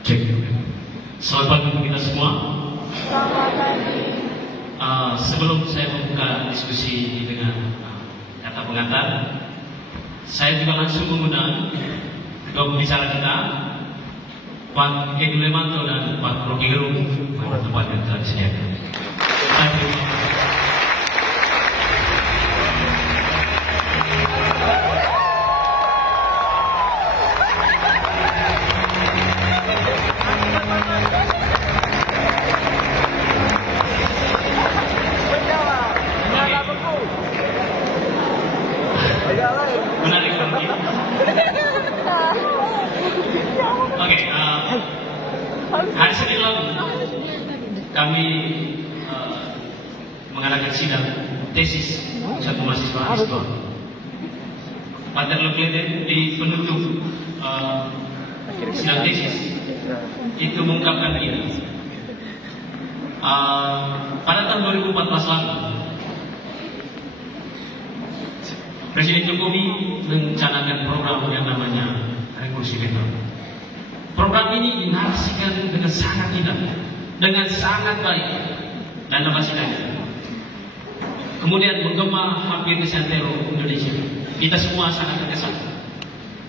Cek. Selamat pagi kita semua. Selamat pagi. Sebelum saya membuka diskusi dengan kata pengantar, saya juga langsung mengundang kedua pembicara kita, Pak Edi Lemanto dan Pak Rocky Gerung, pada tempat yang telah disediakan. Menarik banget. Oke, hari Senin lalu kami mengadakan sidang tesis satu mahasiswa pada lebih di penutup sidang tesis itu mengungkapkan begini. Pada tahun 2014 lalu Presiden Jokowi mencanangkan program yang namanya Revolusi Mental. Program ini dinarasikan dengan sangat indah, dengan sangat baik dan inovasinya. Kemudian menggema hampir di seantero Indonesia. Kita semua sangat terkesan.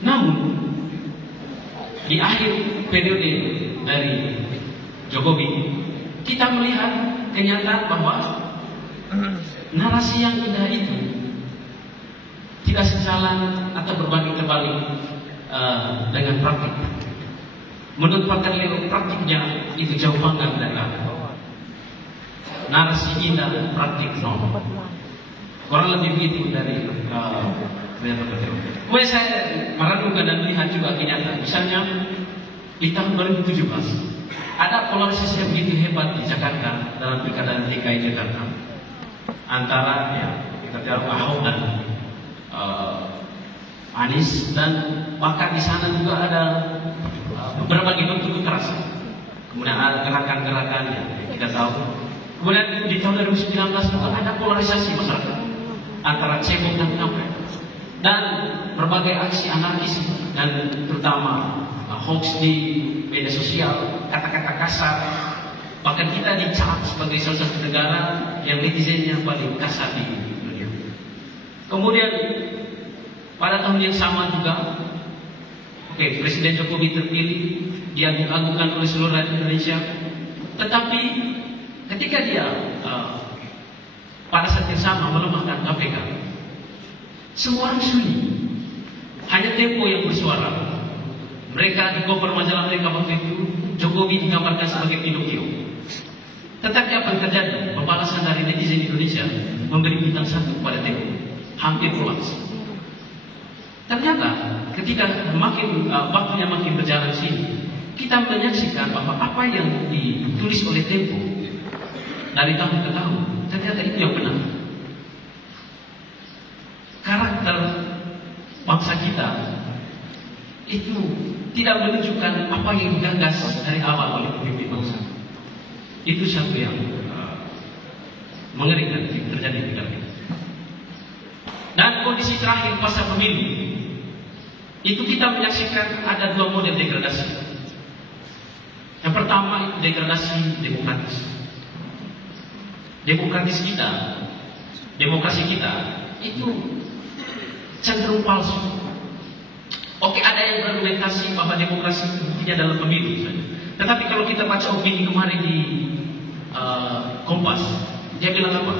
Namun di akhir periode dari Jokowi, kita melihat kenyataan bahwa narasi yang indah itu tidak sejalan atau berbanding terbalik dengan praktik. Menurut pakar Leo, praktiknya itu jauh panggang dari narasi indah dan praktik nol. Kurang lebih begitu dari kemudian saya meragukan dan melihat juga kenyataan. Misalnya di tahun 2017 ada polarisasi yang begitu hebat di Jakarta dalam pilkada DKI Jakarta antara kita tahu Ahok dan Anies, dan bahkan di sana juga ada beberapa bentuk kekerasan. Kemudian ada gerakan-gerakan yang kita tahu. Kemudian di tahun 2019 juga ada polarisasi masyarakat antara cebong dan kampret, dan berbagai aksi anarkis dan terutama hoax di media sosial, kata-kata kasar. Bahkan kita dicap sebagai salah satu negara yang netizennya paling kasar di dunia. Kemudian pada tahun yang sama juga, Presiden Jokowi terpilih, dia diagungkan oleh seluruh rakyat Indonesia. Tetapi ketika dia pada saat yang sama melemahkan KPK, semua orang sunyi. Hanya Tempo yang bersuara. Mereka di cover majalah mereka waktu itu, Jokowi digambarkan sebagai Pinocchio. Tetapi apa yang terjadi? Pembalasan dari netizen Indonesia memberi bintang 1 kepada Tempo, hampir kolaps. Ternyata ketika waktunya makin berjalan sini, kita menyaksikan bahwa apa yang ditulis oleh Tempo dari tahun ke tahun, ternyata itu yang benar. Karakter bangsa kita itu tidak menunjukkan apa yang digagas dari awal oleh pemimpin bangsa. Itu satu yang mengerikan terjadi di dalam kita. Dan kondisi terakhir masa pemilu itu kita menyaksikan ada 2 model degradasi. Yang pertama itu degradasi demokratis. Demokrasi kita itu cenderung palsu. Ada yang berargumentasi bahwa demokrasi itu buktinya dalam pemilu. Tetapi kalau kita baca opini kemarin di Kompas, dia bilang apa?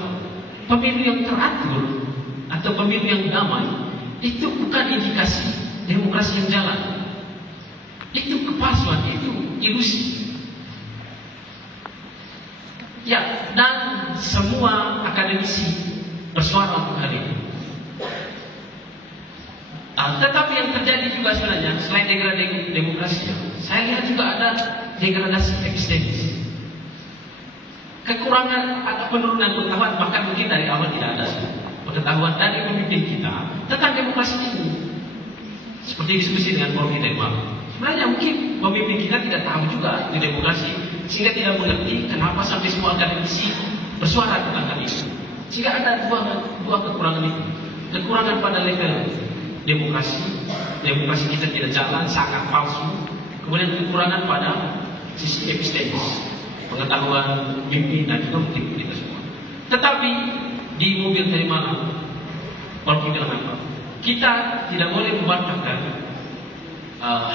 Pemilu yang teratur atau pemilu yang damai itu bukan indikasi demokrasi yang jalan. Itu kepalsuan, itu ilusi. Dan semua akademisi bersuara untuk hal ini. Tetapi yang terjadi juga sebenarnya selain degradasi demokrasi, saya lihat juga ada degradasi epistemis. Kekurangan atau penurunan pengetahuan, bahkan mungkin dari awal tidak ada pengetahuan dari pemimpin kita tentang demokrasi ini. Seperti diskusi dengan Prof. Denmark, sebenarnya mungkin pemimpin kita tidak tahu juga di demokrasi, sehingga tidak mengerti kenapa sampai semua akademisi bersuara tentang hal ini. Sehingga ada dua kekurangan itu. Kekurangan pada level demokrasi kita tidak jalan, sangat palsu. kemudian kekurangan pada sisi epistemis, pengetahuan mimpi dan juga mungkin kita semua. Tetapi di mobil dari mana? Kalau kita bilang apa? Kita tidak boleh membatalkan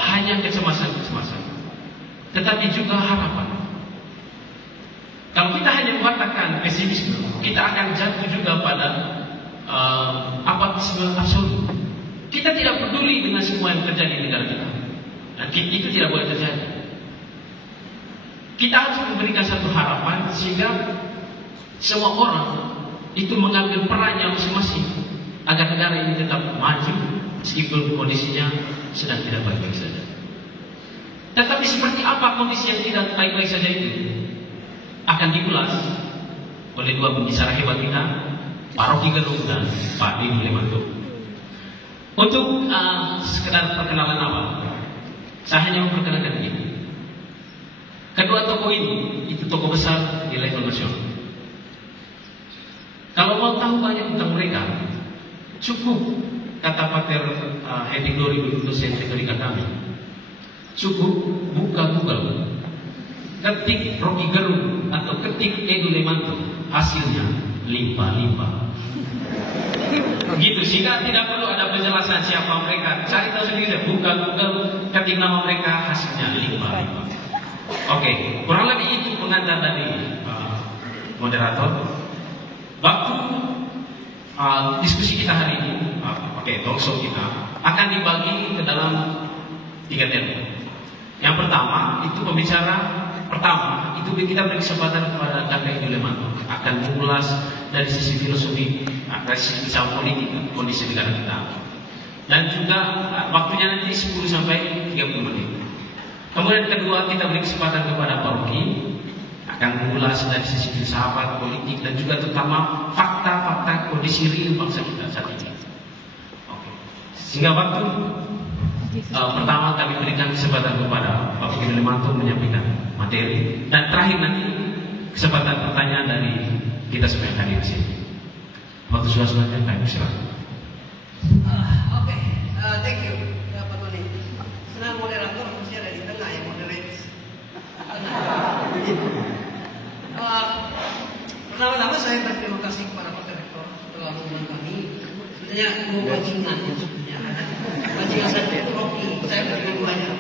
hanya kecemasan-kecemasan, tetapi juga harapan. Kalau kita hanya membatalkan pesimisme, kita akan jatuh juga pada apatisme absolut. Kita tidak peduli dengan semua yang terjadi di negara kita. Dan itu tidak boleh terjadi. Kita harus memberikan satu harapan sehingga semua orang itu mengambil perannya masing-masing agar negara ini tetap maju meskipun kondisinya sedang tidak baik-baik saja. Tetapi seperti apa kondisi yang tidak baik-baik saja itu akan diulas oleh dua pembicara hebat kita, Pak Rocky Gerung dan Pak Didi Lemanto. Untuk sekedar perkenalan awal, saya hanya memperkenalkan ini. Kedua tokoh ini itu tokoh besar di level nasional. Kalau mau tahu banyak tentang mereka, cukup kata Pater Hedi Glory dulu dosen teorika kami. Cukup buka Google, ketik Rocky Gerung atau ketik Edo Lemanto, hasilnya limpah-limpah. Begitu, sehingga tidak perlu ada penjelasan siapa mereka. Cari tahu sendiri, buka Google, ketik nama mereka, hasilnya limpah-limpah. Oke, kurang lebih itu pengantar dari moderator. Waktu diskusi kita hari ini, talk show kita akan dibagi ke dalam 3 tema. Yang pertama itu pembicara pertama itu kita beri kesempatan kepada Kakak Edo Lemanto akan mengulas dari sisi filosofi, dari sisi politik kondisi negara kita. Dan juga waktunya nanti 10 sampai 30 menit. Kemudian kedua kita beri kesempatan kepada Pak Rocky akan mengulas dari sisi filsafat, politik dan juga terutama fakta-fakta kondisi real bangsa kita saat ini. Oke. Sehingga waktu pertama kami berikan kesempatan kepada Pak Edo Lemanto menyampaikan materi dan terakhir nanti kesempatan pertanyaan dari kita semua yang hadir di sini. Waktu suasana kami silakan. Oke, thank you Pak Tony. Senang moderator mesti ada di tengah yang moderate. Pertama-tama saya berterima kasih kepada Pak Rektor telah mengundang kami. Sebenarnya mau bajingan sebenarnya. Bajingan saya itu Rocky, saya berikan banyak.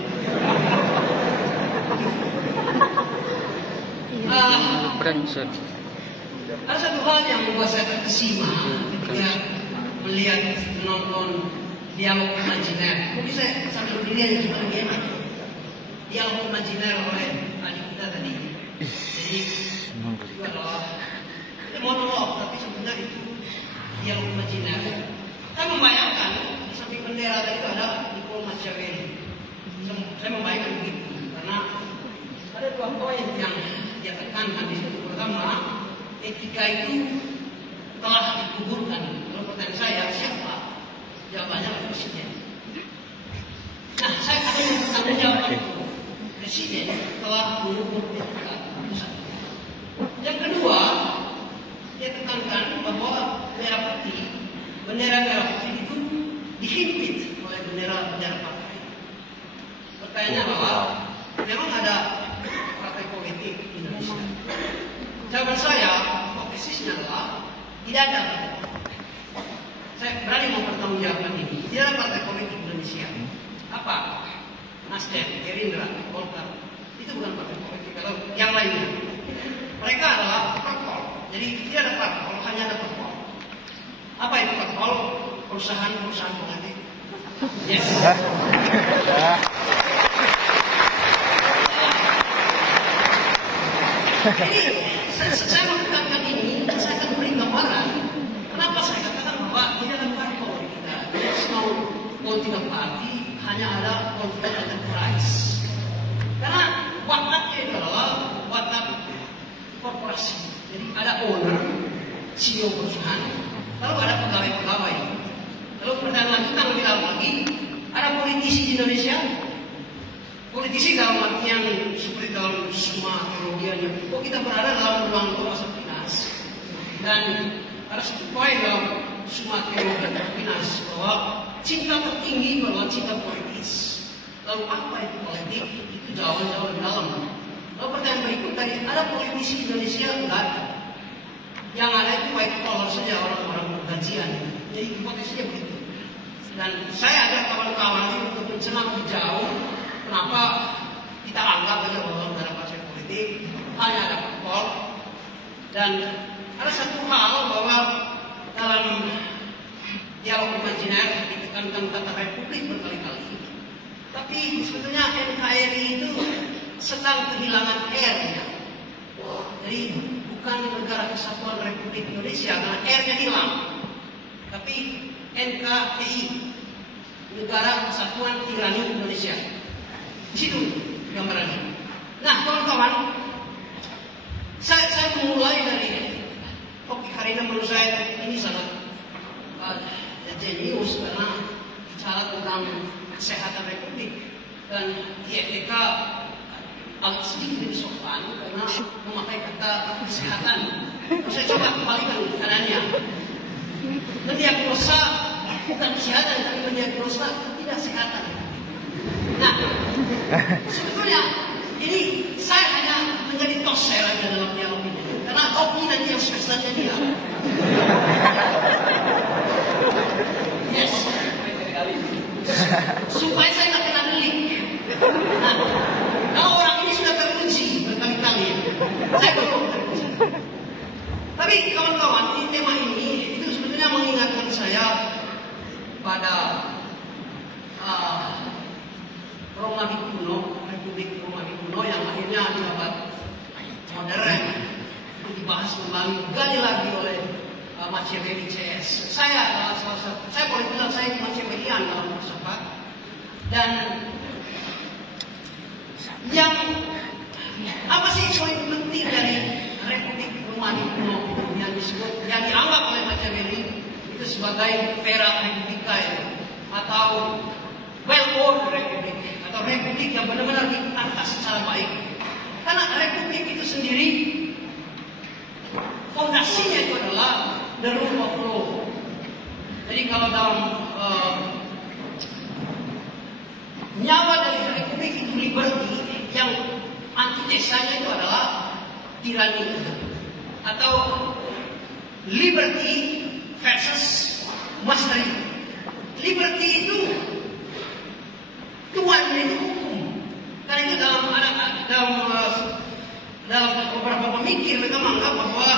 Ada satu hal yang membuat saya terkesima ketika melihat menonton dialog imajiner. Mungkin saya sambil berdiri aja cuma lebih enak. Dialog imajiner oleh adik kita tadi. Jadi itu adalah monolog, tapi sebenarnya itu dialog imajiner. Saya membayangkan di samping bendera tadi itu ada Niccolo Machiavelli. Saya membayangkan begitu karena ada 2 poin yang dia tekankan di situ. Pertama, etika itu telah dikuburkan. Kalau pertanyaan saya, siapa? Jawabannya presiden. Nah, saya akan bertanggung jawab itu. Presiden telah mengubur etika pusat. Yang kedua, dia tekankan bahwa bendera merah putih itu dihimpit oleh bendera partai. Pertanyaannya adalah, memang ada partai politik di Indonesia? Jawaban saya, persisnya adalah tidak ada. Saya berani mempertanggungjawabkan ini. Tidak ada partai politik Indonesia. Apa? Nasdem, Gerindra, Golkar. Itu bukan partai politik. Kalau yang lainnya, mereka adalah parpol. Jadi tidak ada parpol, hanya ada parpol. Apa itu parpol? Perusahaan politik. Yes. Jadi saya mengatakan ini, saya akan beri gambaran. Kenapa saya katakan bahwa tidak ada parpol kita. There's no political party, hanya ada political enterprise. Karena wataknya itu adalah watak korporasi. Jadi ada owner, CEO perusahaan, lalu ada pegawai-pegawai. Lalu pertanyaan lanjutan lebih dalam lagi, ada politisi di Indonesia. Politisi dalam artian seperti dalam semua teologianya. Kok kita berada dalam ruang Thomas Aquinas? Dan ada satu poin dalam semua teologi Aquinas bahwa cinta tertinggi adalah cinta politis. Lalu apa itu politik? Itu jauh-jauh lebih dalam. Lalu pertanyaan berikut tadi, ada politisi Indonesia? Enggak ada. Yang ada itu white collar saja, orang-orang gajian. Jadi hipotesisnya begitu. Dan saya ajak kawan-kawan ini untuk mencerna lebih jauh. Kenapa kita anggap aja bahwa dalam partai politik hanya ada parpol. Dan ada satu hal bahwa dalam dialog imajiner ditekankan kata republik berkali-kali. Tapi sebetulnya NKRI itu sedang kehilangan R-nya. Jadi bukan negara kesatuan Republik Indonesia karena R-nya hilang. Tapi NKRI, negara kesatuan tirani Indonesia. Di situ gambarannya. Nah, kawan-kawan, saya memulai dari topik hari ini. Menurut saya ini sangat jenius karena bicara tentang kesehatan Republik, dan IETK agak sedikit lebih sopan karena memakai kata kesehatan. Saya coba kembalikan keadaannya. Mendiagnosa bukan kesehatan, tapi mendiagnosa ketidaksehatan. Nah, sebetulnya ini saya hanya menjadi toser aja dalam dialog ini, karena Oki nanti yang spesialnya dia. Yes. Supaya saya nggak kena delik. Nah, kalau orang ini sudah teruji berkali-kali, saya belum teruji. Tapi kawan-kawan, di tema ini itu sebetulnya mengingatkan saya pada Romawi kuno, Republik Romawi kuno yang akhirnya di abad modern itu dibahas kembali, digali lagi oleh Machiavelli CS. Saya boleh bilang saya Machiavellian dalam filsafat. Dan yang apa sih poin penting dari Republik Romawi kuno yang disebut, yang dianggap oleh Machiavelli itu sebagai Vera Republica atau well-ordered republik, atau republik yang benar-benar diatas secara baik. Karena republik itu sendiri fondasinya itu adalah the rule of law. Jadi kalau dalam nyawa dari republik itu liberty, yang antitesanya itu adalah tirani, atau liberty versus mastery. Liberty itu tuannya itu hukum. Karena itu dalam beberapa pemikir mereka menganggap bahwa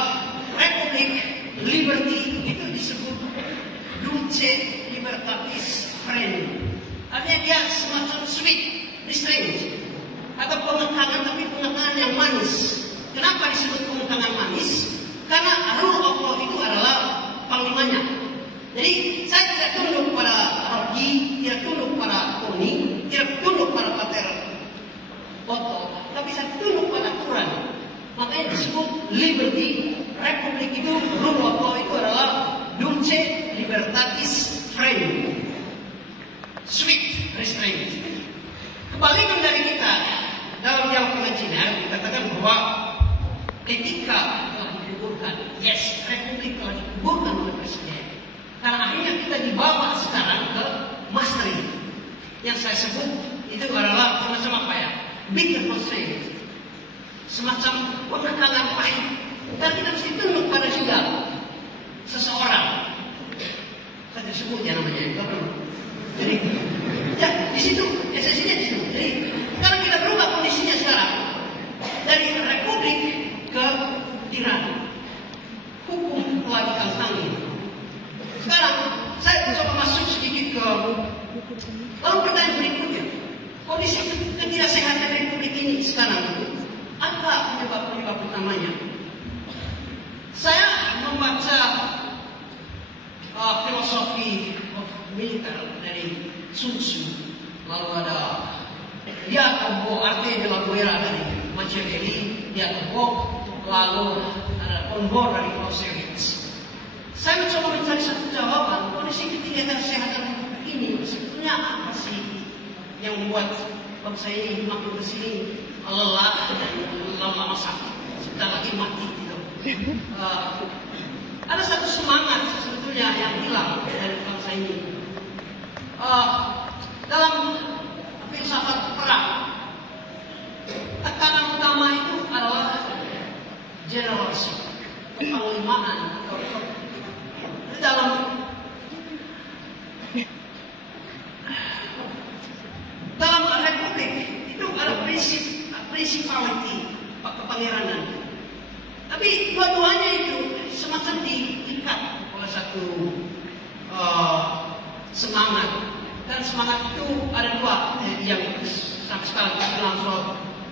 republik liberty itu disebut dulce libertatis freni. Artinya dia semacam sweet restraint atau pengekangan, tapi pengekangan yang manis. Kenapa disebut pengekangan manis? Karena rule of law itu adalah panglimanya. Jadi saya tidak tunduk pada Rocky, tidak tunduk pada Tony, tidak tunduk pada Pater Otto, tapi saya tunduk pada Quran. Makanya disebut liberty. Republik itu, rule of law itu adalah dulce libertatis freni, sweet restraint. Kebalikan dari kita dalam dialog imajiner dikatakan bahwa etika telah dikuburkan. Yes, republik telah dikuburkan oleh presiden. Karena akhirnya kita dibawa sekarang ke mastery. Yang saya sebut itu adalah semacam apa ya? Bitter constraint. Semacam pengekangan pahit. Dan kita mesti tunduk pada juga seseorang. Saya tidak sebut ya namanya. Jadi, ya di situ, esensinya di situ. Jadi, karena kita berubah kondisinya sekarang dari republik ke tirani. Hukum telah dikantangi. Sekarang saya coba masuk sedikit ke lalu pertanyaan berikutnya. Kondisi ketidaksehatan republik ini sekarang apa penyebab utamanya? Saya membaca filosofi militer dari Sun Tzu, lalu ada Jacopo Arte della Guerra dari Machiavelli, Jacopo, lalu ada Convor dari Clausewitz. Saya mencoba mencari satu jawaban, kondisi ketidaksehatan ini sebetulnya apa sih yang membuat bangsa ini makin kesini lelah dan lama-lama sakit, sedang lagi mati gitu. Ada satu semangat sebetulnya yang hilang dari bangsa ini. Dalam filsafat perang. Tekanan utama itu adalah generasi, penglimaan atau dalam republik itu ada principality, kepangeranan. Tapi dua-duanya itu semacam diikat oleh satu semangat, dan semangat itu ada dua yang sampai sekarang kita bilang soal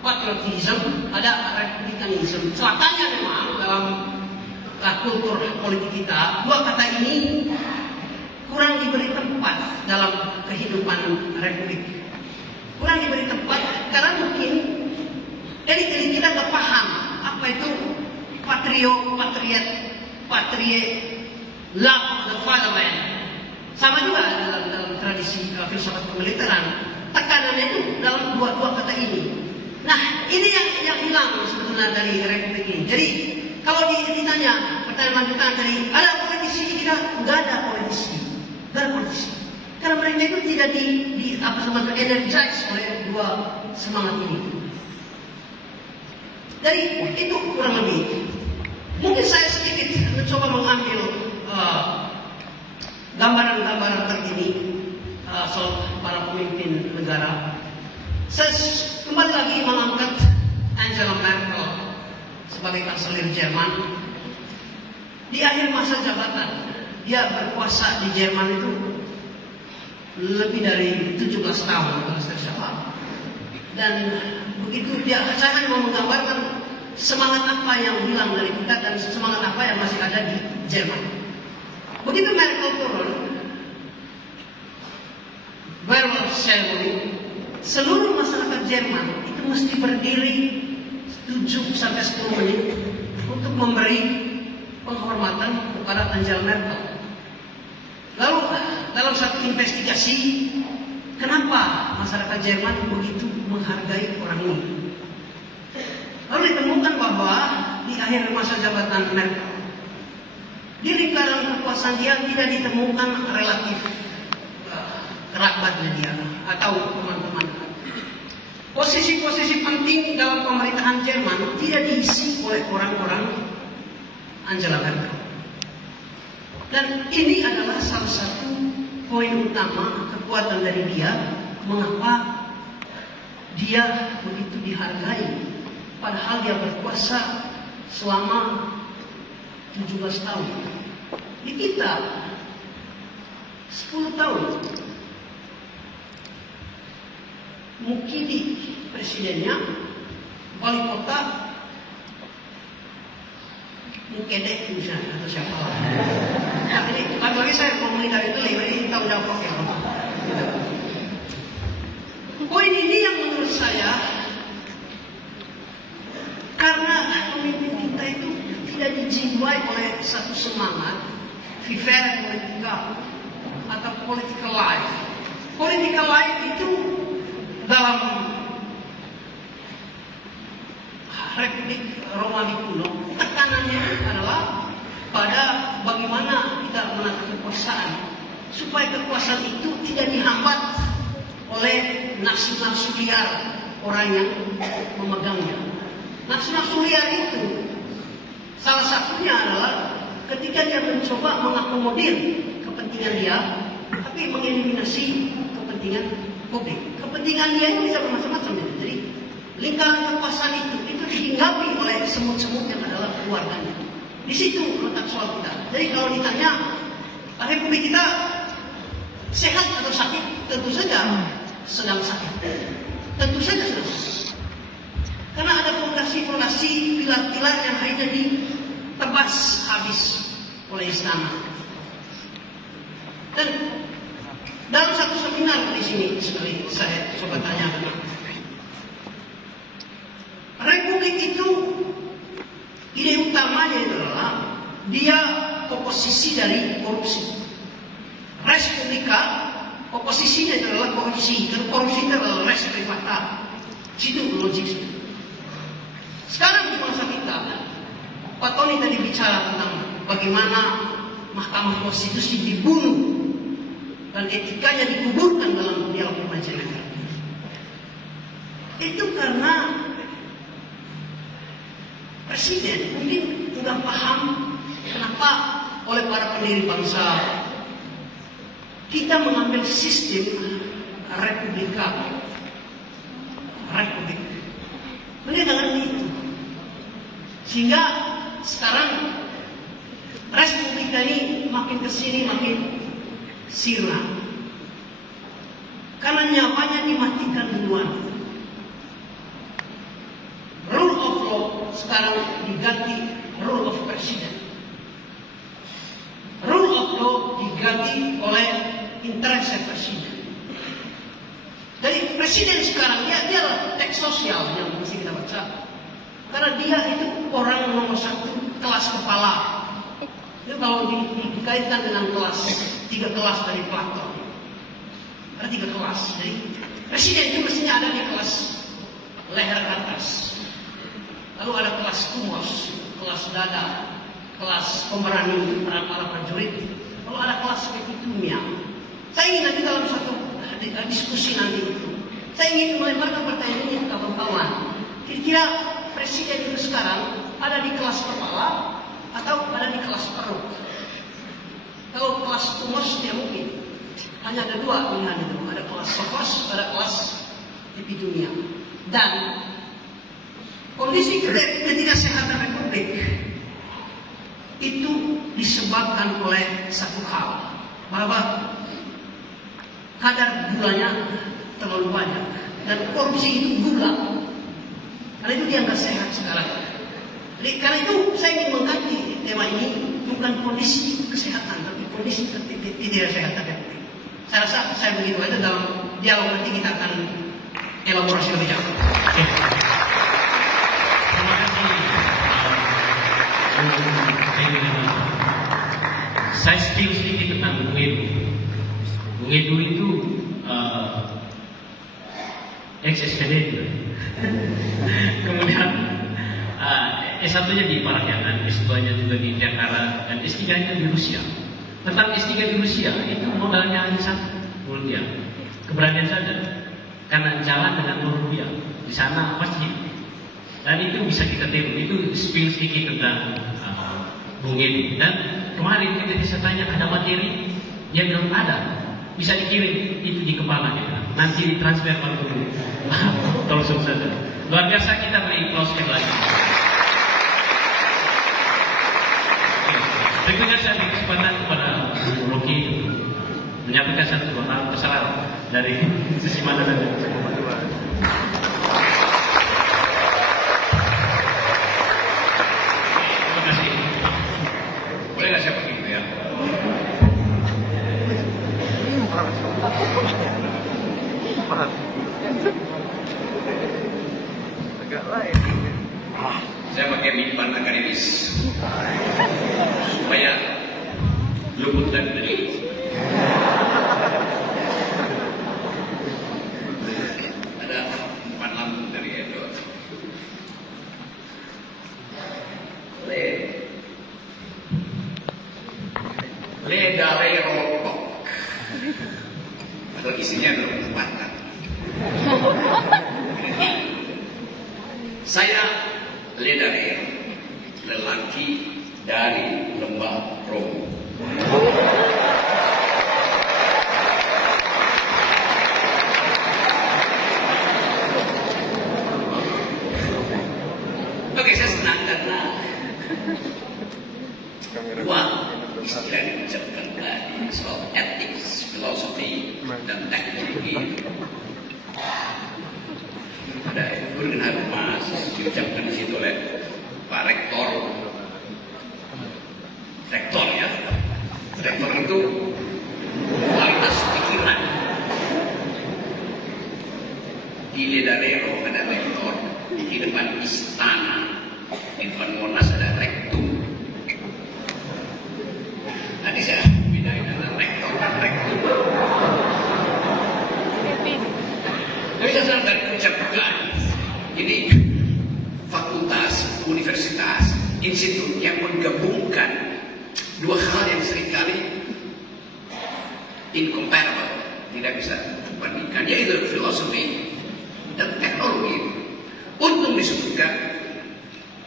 patriotism, ada republikanisme. Celakanya memang dalam kultur politik kita, dua kata ini kurang diberi tempat dalam kehidupan republik. Kurang diberi tempat karena mungkin elit-elit kita nggak paham apa itu patriot, love of the fatherland. Sama juga dalam tradisi filsafat kemiliteran, tekanannya itu dalam dua kata ini. Nah, ini yang hilang sebetulnya dari republik ini. Jadi kalau ditanya pertanyaan lanjutan dari ada politisi, tidak ada politisi, karena mereka itu tidak energize oleh dua semangat ini. Jadi itu kurang lebih. Mungkin saya sedikit mencoba mengambil gambaran-gambaran terkini soal para pemimpin negara. Saya kembali lagi mengangkat Angela Merkel sebagai kanselir Jerman. Di akhir masa jabatan, dia berkuasa di Jerman itu lebih dari 17 tahun kalau saya salah. Dan begitu saya hanya mau menggambarkan semangat apa yang hilang dari kita dan semangat apa yang masih ada di Jerman. Begitu Merkel turun, farewell ceremony, seluruh masyarakat Jerman itu mesti berdiri 7-10 menit untuk memberi penghormatan kepada Angela Merkel. Lalu dalam satu investigasi, kenapa masyarakat Jerman begitu menghargai orang ini? Lalu ditemukan bahwa di akhir masa jabatan Merkel, di lingkaran kekuasaan dia tidak ditemukan relatif kerabatnya dia atau teman-teman. Posisi-posisi penting dalam pemerintahan Jerman tidak diisi oleh orang-orang Angela Merkel. Dan ini adalah salah satu poin utama kekuatan dari dia, mengapa dia begitu dihargai padahal dia berkuasa selama 17 tahun. Di kita 10 tahun. Mukidi presidennya, wali kota Mukede misalnya atau siapa. Nah, ini lagi saya komunikasi itu ini tahu jawab oke. Poin ini yang menurut saya, karena pemimpin kita itu tidak dijiwai oleh satu semangat vivere politica atau political life. Political life itu dalam Republik Romawi kuno, tekanannya adalah pada bagaimana kita menata kekuasaan supaya kekuasaan itu tidak dihambat oleh nafsu-nafsu liar orang yang memegangnya. Nafsu-nafsu liar itu salah satunya adalah ketika dia mencoba mengakomodir kepentingan dia, tapi mengeliminasi kepentingan publik. Kepentingan dia itu bisa bermacam-macam. Jadi lingkaran kekuasaan itu dihinggapi oleh semut-semut yang adalah keluarganya. Di situ letak soal kita. Jadi kalau ditanya Republik kita sehat atau sakit, tentu saja sedang sakit. Tentu saja sedang sakit. Karena ada fondasi-fondasi pilar-pilar yang akhirnya ditebas habis oleh istana. Dan dalam satu seminar di sini sekali saya coba tanya, Republik itu ide utamanya adalah dia oposisi dari korupsi. Respublika oposisinya adalah korupsi. Dan korupsi itu adalah res privata. Situ logik. Sekarang di masa kita, Pak Tony tadi bicara tentang bagaimana Mahkamah Konstitusi dibunuh dan etikanya dikuburkan dalam dialog kemajemukan. Itu karena presiden mungkin nggak paham kenapa oleh para pendiri bangsa kita mengambil sistem republik. Mereka dengan itu, sehingga sekarang republik ini makin kesini makin sirna karena nyawanya dimatikan duluan. Rule of law sekarang diganti rule of president. Rule of law diganti oleh interest presiden. Jadi presiden sekarang dia adalah teks sosial yang mesti kita baca. Karena dia itu orang nomor satu kelas kepala. Itu kalau dikaitkan dengan kelas 3 kelas dari Plato. Ada 3 kelas. Jadi presiden itu mestinya ada di kelas leher atas. Lalu ada kelas tumos, kelas dada, kelas pemberani para prajurit. Lalu ada kelas epitumia. Saya ingin nanti dalam satu diskusi nanti itu, saya ingin melemparkan pertanyaan ini ke kawan-kawan. Kira-kira presiden itu sekarang ada di kelas kepala atau ada di kelas perut? Kalau kelas tumos dia mungkin hanya ada 2 pilihan itu, ada kelas sofos, ada kelas epitumia. Dan kondisi ketidaksehatan republik itu disebabkan oleh satu hal, bahwa kadar gulanya terlalu banyak dan korupsi itu gula. Karena itu dia nggak sehat sekarang. Jadi karena itu saya ingin mengganti tema ini, bukan kondisi kesehatan tapi kondisi ketidaksehatan republik. Saya rasa saya begitu aja, dalam dialog nanti kita akan elaborasi lebih jauh. Saya spill sedikit tentang Bung Edu. Bung Edu itu ex-SPD. Kemudian S1-nya di Parahyangan, S2-nya juga di Jakarta, dan S3-nya di Rusia. Tentang S3 di Rusia itu modalnya hanya satu, menurut dia, keberanian saja. Karena jalan dengan rupiah di sana masjid. Dan itu bisa kita tiru. Itu spill sedikit tentang Bung Edu. Dan kemarin ketika saya tanya ada materi, dia bilang ada, bisa dikirim itu di kepala kita. Nanti ditransfer Pak Guru. Tolong saja. Luar biasa, kita beri close yang lagi. Berikutnya saya beri kesempatan kepada Bu Rocky menyampaikan satu dua hal kesalahan dari sisi mana saja. Boleh nggak saya begitu ya? Agak lain. Saya pakai mimpan akademis supaya luput dan delik. Ada umpan lambung dari Edo. Ledare rotok. Padahal isinya adalah kekuatan. Saya Ledare, lelaki dari lembah Romo. Oke, saya senang karena dua istilah diucapkan tadi soal ethics, filosofi, dan teknologi. Ada Burgen Mas diucapkan di situ oleh Pak Rektor. Rektor ya, rektor itu kualitas pikiran. Di Ledarero ada rektor, di depan istana, di depan Monas ada rektum. Tadi saya bedain antara rektor dan rektum. Tapi saya sedang ucapkan, ini fakultas, universitas, institut yang menggabungkan dua hal yang seringkali incomparable, tidak bisa dibandingkan, yaitu filosofi dan teknologi. Untung disebutkan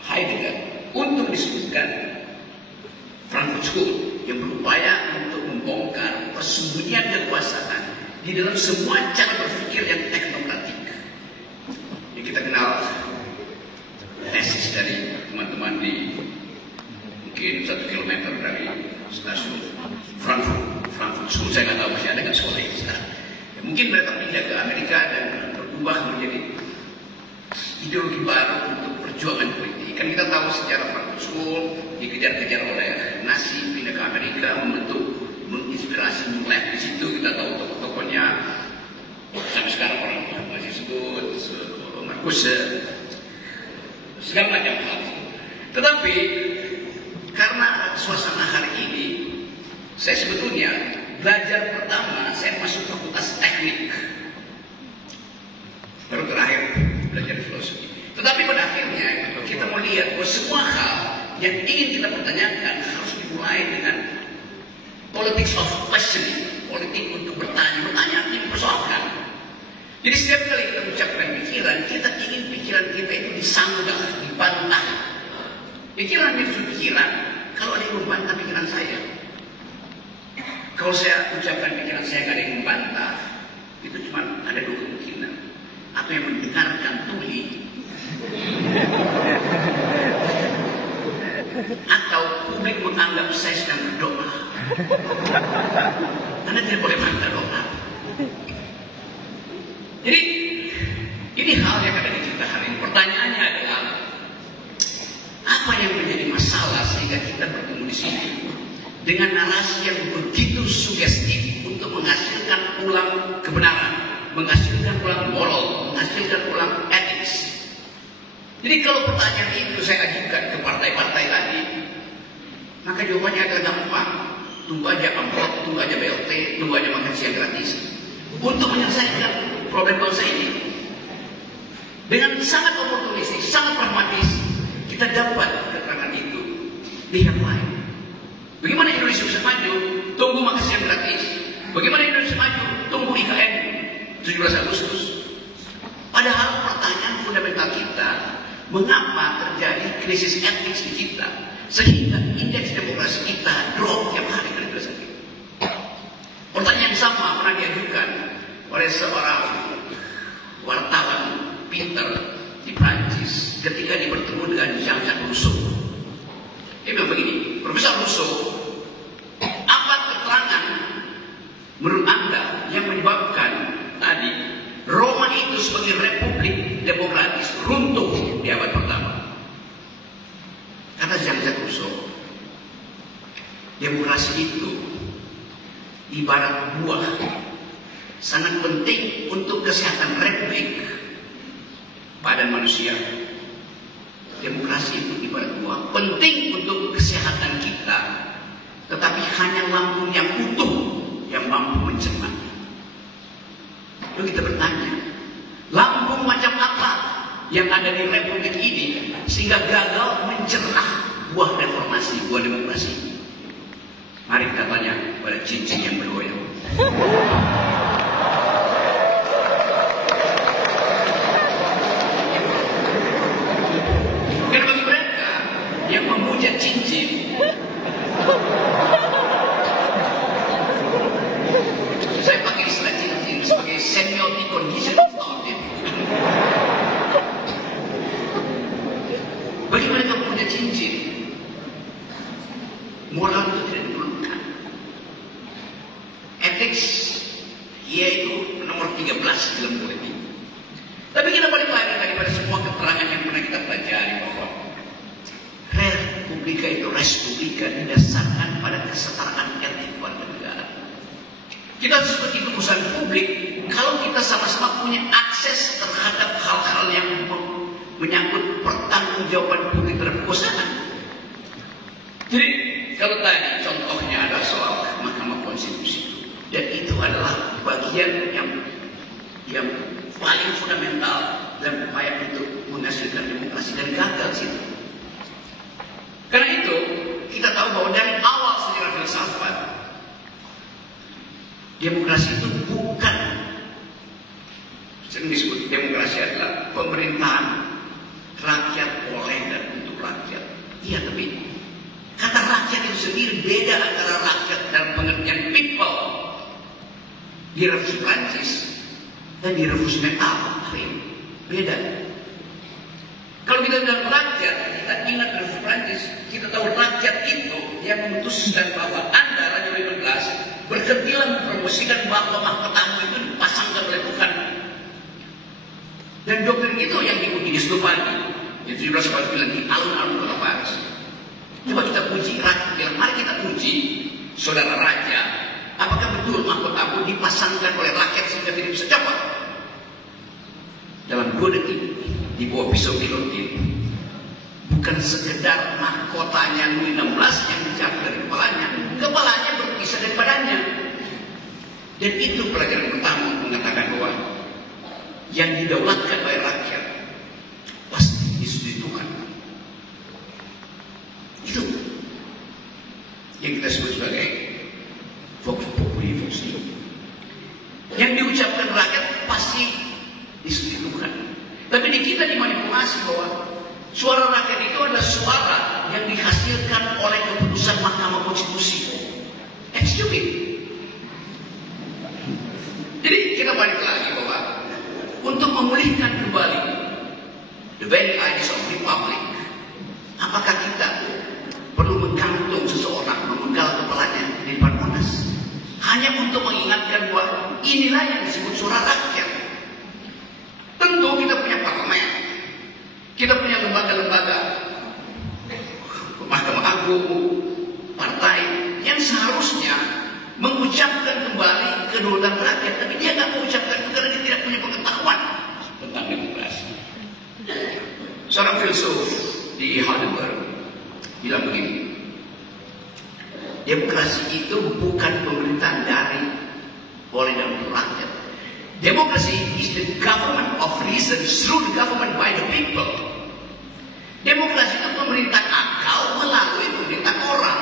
Heidegger, untung disebutkan Frankfurt School yang berupaya untuk membongkar persembunyian kekuasaan di dalam semua cara berpikir yang teknokratik. Yang kita kenal tesis dari teman-teman di mungkin 1 kilometer dari stasiun Frankfurt School. Saya nggak tahu masih ada nggak sekolah ini sekarang. Ya, mungkin mereka pindah ke Amerika dan berubah menjadi ideologi baru untuk perjuangan politik. Kan kita tahu sejarah Frankfurt School dikejar-kejar oleh Nazi, pindah ke Amerika, menginspirasi New Left. Di situ kita tahu tokoh-tokohnya sampai sekarang orang masih sebut Marcuse, segala macam hal. Tetapi karena suasana hari ini, saya sebetulnya belajar pertama saya masuk fakultas teknik, baru terakhir belajar filosofi. Tetapi pada akhirnya kita mau lihat bahwa semua hal yang ingin kita pertanyakan harus dimulai dengan politics of questioning, politik untuk bertanya, dipersoalkan. Jadi setiap kali kita mengucapkan pikiran, kita ingin pikiran kita itu disanggah, dibantah. Pikiran itu pikiran, kalau ada yang membantah pikiran saya. Kalau saya ucapkan pikiran saya nggak ada yang membantah, itu cuma ada 2 kemungkinan. Atau yang mendengarkan tuli, atau publik menganggap saya sedang berdoa. Anda tidak boleh bantah doa. Jadi ini hal yang ada di kita hari ini. Pertanyaannya adalah apa yang menjadi masalah sehingga kita bertemu di sini dengan narasi yang begitu sugestif untuk menghasilkan ulang kebenaran, menghasilkan ulang moral, menghasilkan ulang etis. Jadi kalau pertanyaan itu saya ajukan ke partai-partai tadi, maka jawabannya adalah gampang. Tunggu aja amplop, tunggu aja BLT, tunggu aja makan siang gratis. Untuk menyelesaikan problem bangsa ini dengan sangat oportunistis, sangat pragmatis, kita dapat keterangan itu di yang lain. Bagaimana Indonesia bisa maju? Tunggu makan siang gratis. Bagaimana Indonesia maju? Tunggu IKN 17 Agustus. Padahal pertanyaan fundamental kita, mengapa terjadi krisis etik di kita sehingga indeks demokrasi kita drop tiap hari kali sakit? Pertanyaan sama pernah diajukan oleh seorang wartawan pinter di Prancis ketika dia bertemu dengan Jean-Jacques Rousseau. Dia bilang begini, Profesor Rousseau, apa keterangan menurut Anda yang menyebabkan tadi Roma itu sebagai republik demokratis runtuh di abad pertama? Kata Jean-Jacques Rousseau, demokrasi itu ibarat buah, sangat penting untuk kesehatan republik badan manusia. Demokrasi itu ibarat buah, penting untuk kesehatan kita, tetapi hanya lambung yang utuh yang mampu mencerna. Lalu kita bertanya, lambung macam apa yang ada di republik ini sehingga gagal mencerna buah reformasi, buah demokrasi? Mari kita tanya pada cincin yang bergoyang. Karena bagi mereka yang memuja cincin, saya pakai istilah cincin sebagai semiotic condition of thought. Bagi mereka memuja cincin, moral itu tidak diperlukan. Ethics, yaitu nomor 13 dalam politik. Tapi kita balik lagi daripada semua keterangan yang pernah kita pelajari bahwa Republika itu Respublika didasarkan pada kesetaraan etik warga negara. Kita harus seperti urusan publik kalau kita sama-sama punya akses terhadap hal-hal yang menyangkut pertanggungjawaban publik terhadap kekuasaan. Jadi kalau tadi contohnya ada soal Mahkamah Konstitusi, dan itu adalah bagian yang paling fundamental dalam upaya untuk menghasilkan demokrasi, dan gagal situ. Karena itu kita tahu bahwa dari awal sejarah filsafat, demokrasi itu bukan sering disebut demokrasi Iya, tapi kata rakyat itu sendiri beda antara rakyat dan pengertian people di Revisi Prancis dan di Revisi Metal hari ini. Beda. Kalau kita bilang rakyat, kita ingat Revisi Prancis, kita tahu rakyat itu yang memutuskan bahwa Anda, Raja 15, berhentilah mempromosikan bahwa mahkotamu itu dipasangkan oleh Tuhan. Dan doktrin itu yang diikuti di Stupani. Di 17 bilang di alun-alun kota Paris. Coba kita puji rakyat, bilang mari kita puji saudara raja. Apakah betul mahkotamu dipasangkan oleh rakyat sehingga tidak bisa copot? Dalam 2 detik di bawah pisau gilotin. Bukan sekedar mahkotanya Louis XVI yang dicabut dari kepalanya, kepalanya berpisah dari badannya. Dan itu pelajaran pertama mengatakan bahwa yang didaulatkan oleh rakyat pasti disetujui Tuhan. Itu yang kita sebut sebagai vox populi vox Dei. Yang diucapkan rakyat pasti disetujui Tuhan. Tapi di kita dimanipulasi bahwa suara rakyat itu adalah suara yang dihasilkan oleh keputusan Mahkamah Konstitusi. It's stupid. Jadi kita balik lagi bahwa untuk memulihkan kembali the very ideas of republic, apakah kita perlu menggantung seseorang, memenggal kepalanya di depan Monas hanya untuk mengingatkan bahwa inilah yang disebut suara rakyat? Tentu kita punya parlemen, kita punya lembaga-lembaga, Mahkamah Agung, partai yang seharusnya mengucapkan kembali kedaulatan rakyat, tapi dia tidak mengucapkan itu karena dia tidak punya pengetahuan tentang demokrasi. Seorang filsuf di Heidelberg bilang begini, demokrasi itu bukan pemerintahan dari, oleh dan untuk rakyat. Demokrasi is the government of reason through the government by the people. Demokrasi itu pemerintahan akal melalui pemerintahan orang.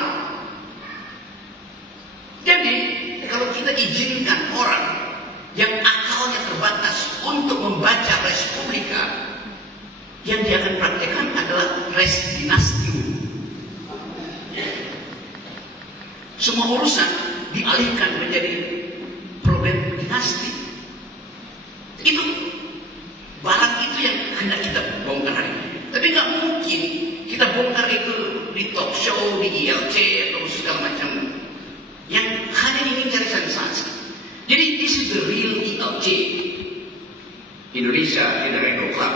Jadi, kalau kita izinkan orang yang akalnya terbatas untuk membaca res publica, yang dia akan praktekkan adalah res dinastium. Semua urusan dialihkan menjadi problem dinasti. Itu barang itu yang hendak kita bongkar hari ini. Tapi nggak mungkin kita bongkar itu di talk show, di ILC atau segala macam yang hanya ingin cari sensasi. Jadi this is the real ILC, Indonesia International Club.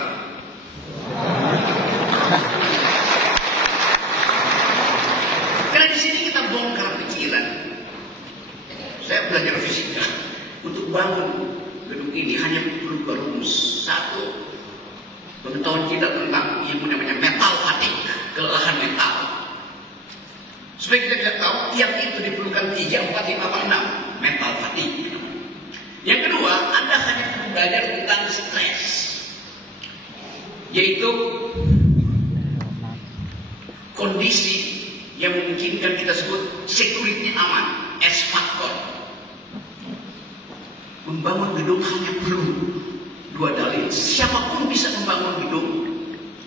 Karena di sini kita bongkar pikiran. Saya belajar fisika untuk bangun gedung ini hanya perlu rumus satu, pengetahuan kita tentang yang namanya metal fatigue, kelelahan metal. Supaya kita bisa tahu tiap itu diperlukan 3, 4, 5, 6 metal fatigue. Yang kedua, Anda hanya perlu belajar tentang stres, yaitu kondisi yang memungkinkan kita sebut security aman, S factor. Membangun gedung hanya perlu 2 dalil. Siapapun bisa membangun gedung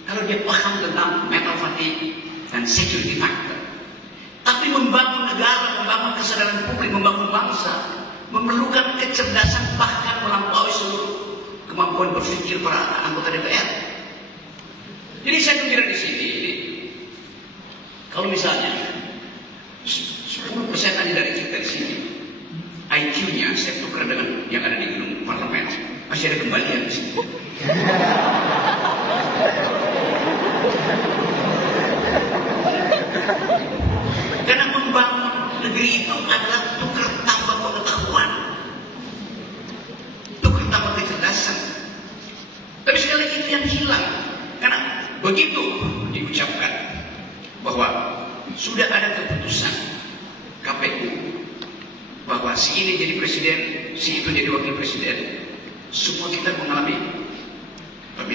kalau dia paham tentang metal fatigue dan security factor. Tapi membangun negara, membangun kesadaran publik, membangun bangsa memerlukan kecerdasan bahkan melampaui seluruh kemampuan berpikir para anggota DPR. Jadi saya kira di sini, kalau misalnya 10% aja dari kita di sini IQ-nya saya tukar dengan yang ada di gedung parlemen, masih ada kembalian di sini. Karena membangun negeri itu adalah tukar tambah pengetahuan, tukar tambah kecerdasan. Tapi sekali lagi itu yang hilang, karena begitu diucapkan bahwa sudah ada keputusan KPU bahwa si ini jadi presiden, si itu jadi wakil presiden, semua kita mengalami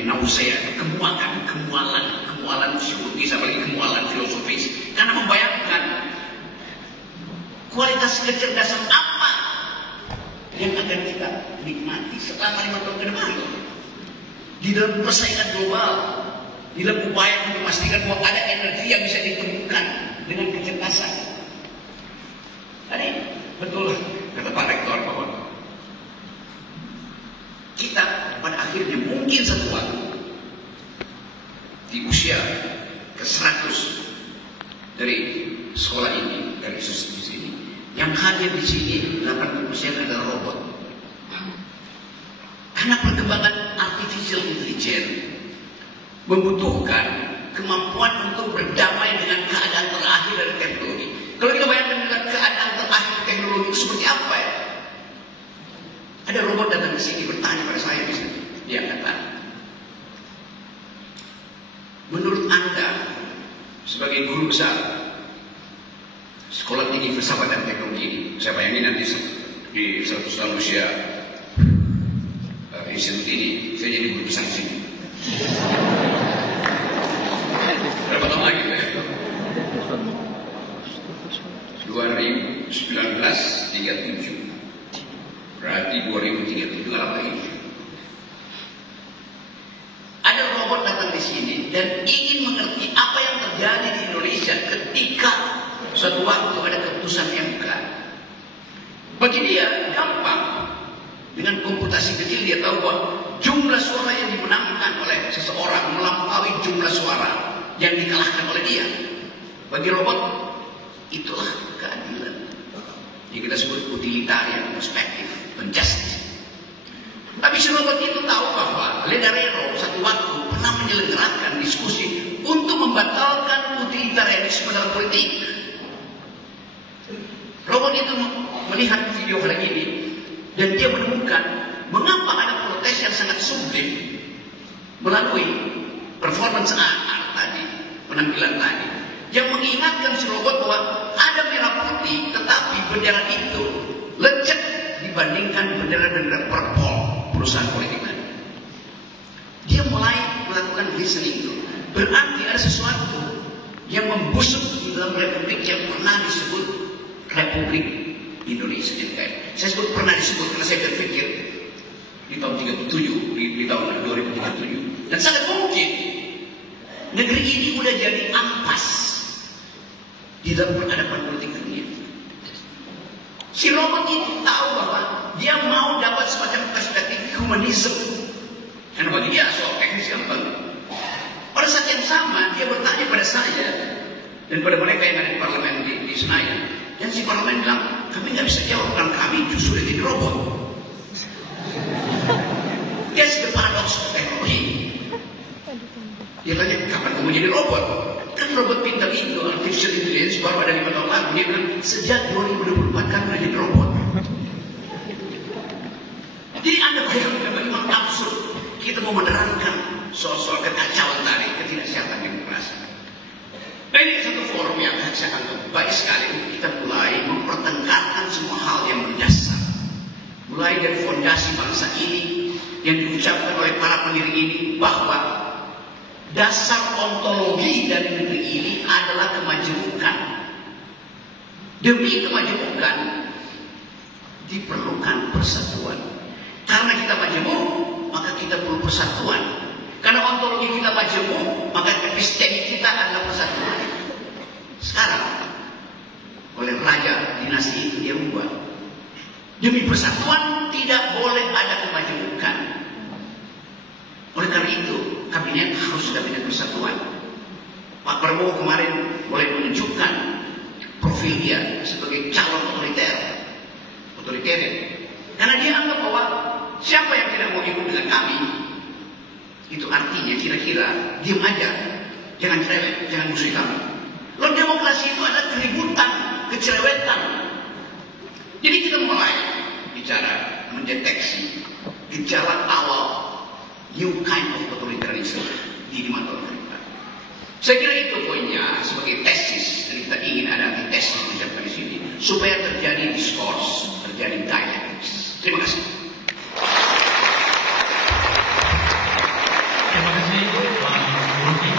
nausea, kemualan psikologis, apalagi kemualan filosofis, karena membayangkan kualitas kecerdasan apa yang akan kita nikmati selama 5 tahun ke depan di dalam persaingan global dalam upaya untuk memastikan bahwa ada energi yang bisa ditemukan dengan kecerdasan. Tadi betul kata Pak Rektor bahwa kita pada akhirnya mungkin satu waktu di usia ke-100 dari sekolah ini, dari institusi ini, yang hadir di sini 80% adalah robot. Karena perkembangan artificial intelligence membutuhkan kemampuan untuk berdamai dengan keadaan terakhir dari teknologi. Kalau kita bayangkan dengan keadaan terakhir teknologi itu seperti apa ya? Ada robot datang ke sini bertanya pada saya di sini. Dia kata, menurut Anda sebagai guru besar sekolah tinggi filsafat dan teknologi ini, saya bayangin nanti di 100 tahun usia institut ini, saya jadi guru besar di sini. Berapa tahun lagi? 2019-37. Berarti 2037 apa ini? Ada robot datang di sini dan ingin mengerti apa yang terjadi di Indonesia ketika suatu waktu ada keputusan MK. Bagi dia gampang. Dengan komputasi kecil dia tahu bahwa jumlah suara yang dimenangkan oleh seseorang melampaui jumlah suara yang dikalahkan oleh dia. Bagi robot itulah keadilan. Yang kita sebut utilitarian perspektif, justice. Tapi si robot itu tahu bahwa Leddarero satu waktu pernah menyelenggarakan diskusi untuk membatalkan utilitarianisme dalam politik. Robot itu melihat video hari ini dan dia menemukan mengapa ada protes yang sangat sublim melalui performance art tadi, penampilan tadi, yang mengingatkan si robot bahwa ada merah putih, tetapi bendera itu lecek dibandingkan bendera-bendera purple perusahaan politik tadi. Dia mulai melakukan listening itu. Berarti ada sesuatu yang membusuk di dalam republik yang pernah disebut Republik Indonesia. Saya sebut pernah disebut karena saya berpikir di tahun 37, di tahun 2037, dan sangat mungkin negeri ini udah jadi ampas di dalam peradaban politik dunia. Si robot itu tahu bahwa dia mau dapat semacam perspektif humanisme, karena bagi dia soal teknis yang bagus. Pada saat yang sama dia bertanya pada saya dan pada mereka yang ada di parlemen di Senayan, dan si parlemen bilang, kami nggak bisa jawab karena kami justru jadi robot. That's the paradox of technology. Dia tanya, kapan kamu jadi robot? Kan robot pintar itu, artificial intelligence baru ada 5 tahun lalu. Dia bilang, sejak 2024 kan udah jadi robot. Jadi Anda bayangkan bagaimana absurd kita mau menerangkan soal-soal kekacauan tadi, ketidaksiapan demokrasi. Nah, ini satu forum yang saya anggap baik sekali untuk kita mulai mempertengkarkan semua hal yang mendasar. Mulai dari fondasi bangsa ini yang diucapkan oleh para pendiri ini bahwa dasar ontologi dari negeri ini adalah kemajemukan. Demi kemajemukan diperlukan persatuan. Karena kita majemuk, maka kita perlu persatuan. Karena ontologi kita majemuk, maka epistemik kita adalah persatuan. Sekarang oleh raja dinasti itu dia ubah. Demi persatuan tidak boleh ada kemajemukan. Oleh karena itu kabinet harus kabinet persatuan. Pak Prabowo kemarin mulai menunjukkan profil dia sebagai calon otoritarian. Karena dia anggap bahwa siapa yang tidak mau ikut dengan kami, itu artinya kira-kira diam aja, jangan cerewet, jangan musuhi kami. Lalu demokrasi itu ada keributan, kecerewetan. Jadi kita mulai bicara mendeteksi gejala awal new kind of authoritarianism di 5 tahun ke depan. Saya kira itu poinnya sebagai tesis, dan kita ingin ada tesis diucapkan di sini supaya terjadi diskurs, terjadi dialektika. Terima kasih. Terima kasih Pak Rocky.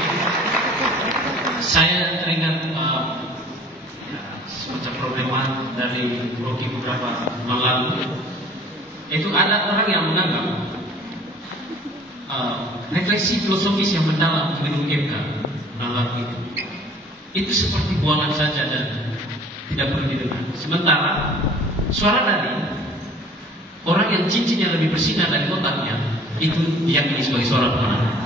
Saya teringat semacam problema dari Rocky beberapa bulan lalu. Itu ada orang yang menganggap refleksi filosofis yang mendalam di gedung MK malam itu seperti bualan saja dan tidak perlu didengar. Sementara suara tadi, orang yang cincinnya lebih bersinar dari otaknya itu diyakini sebagai suara pemenang.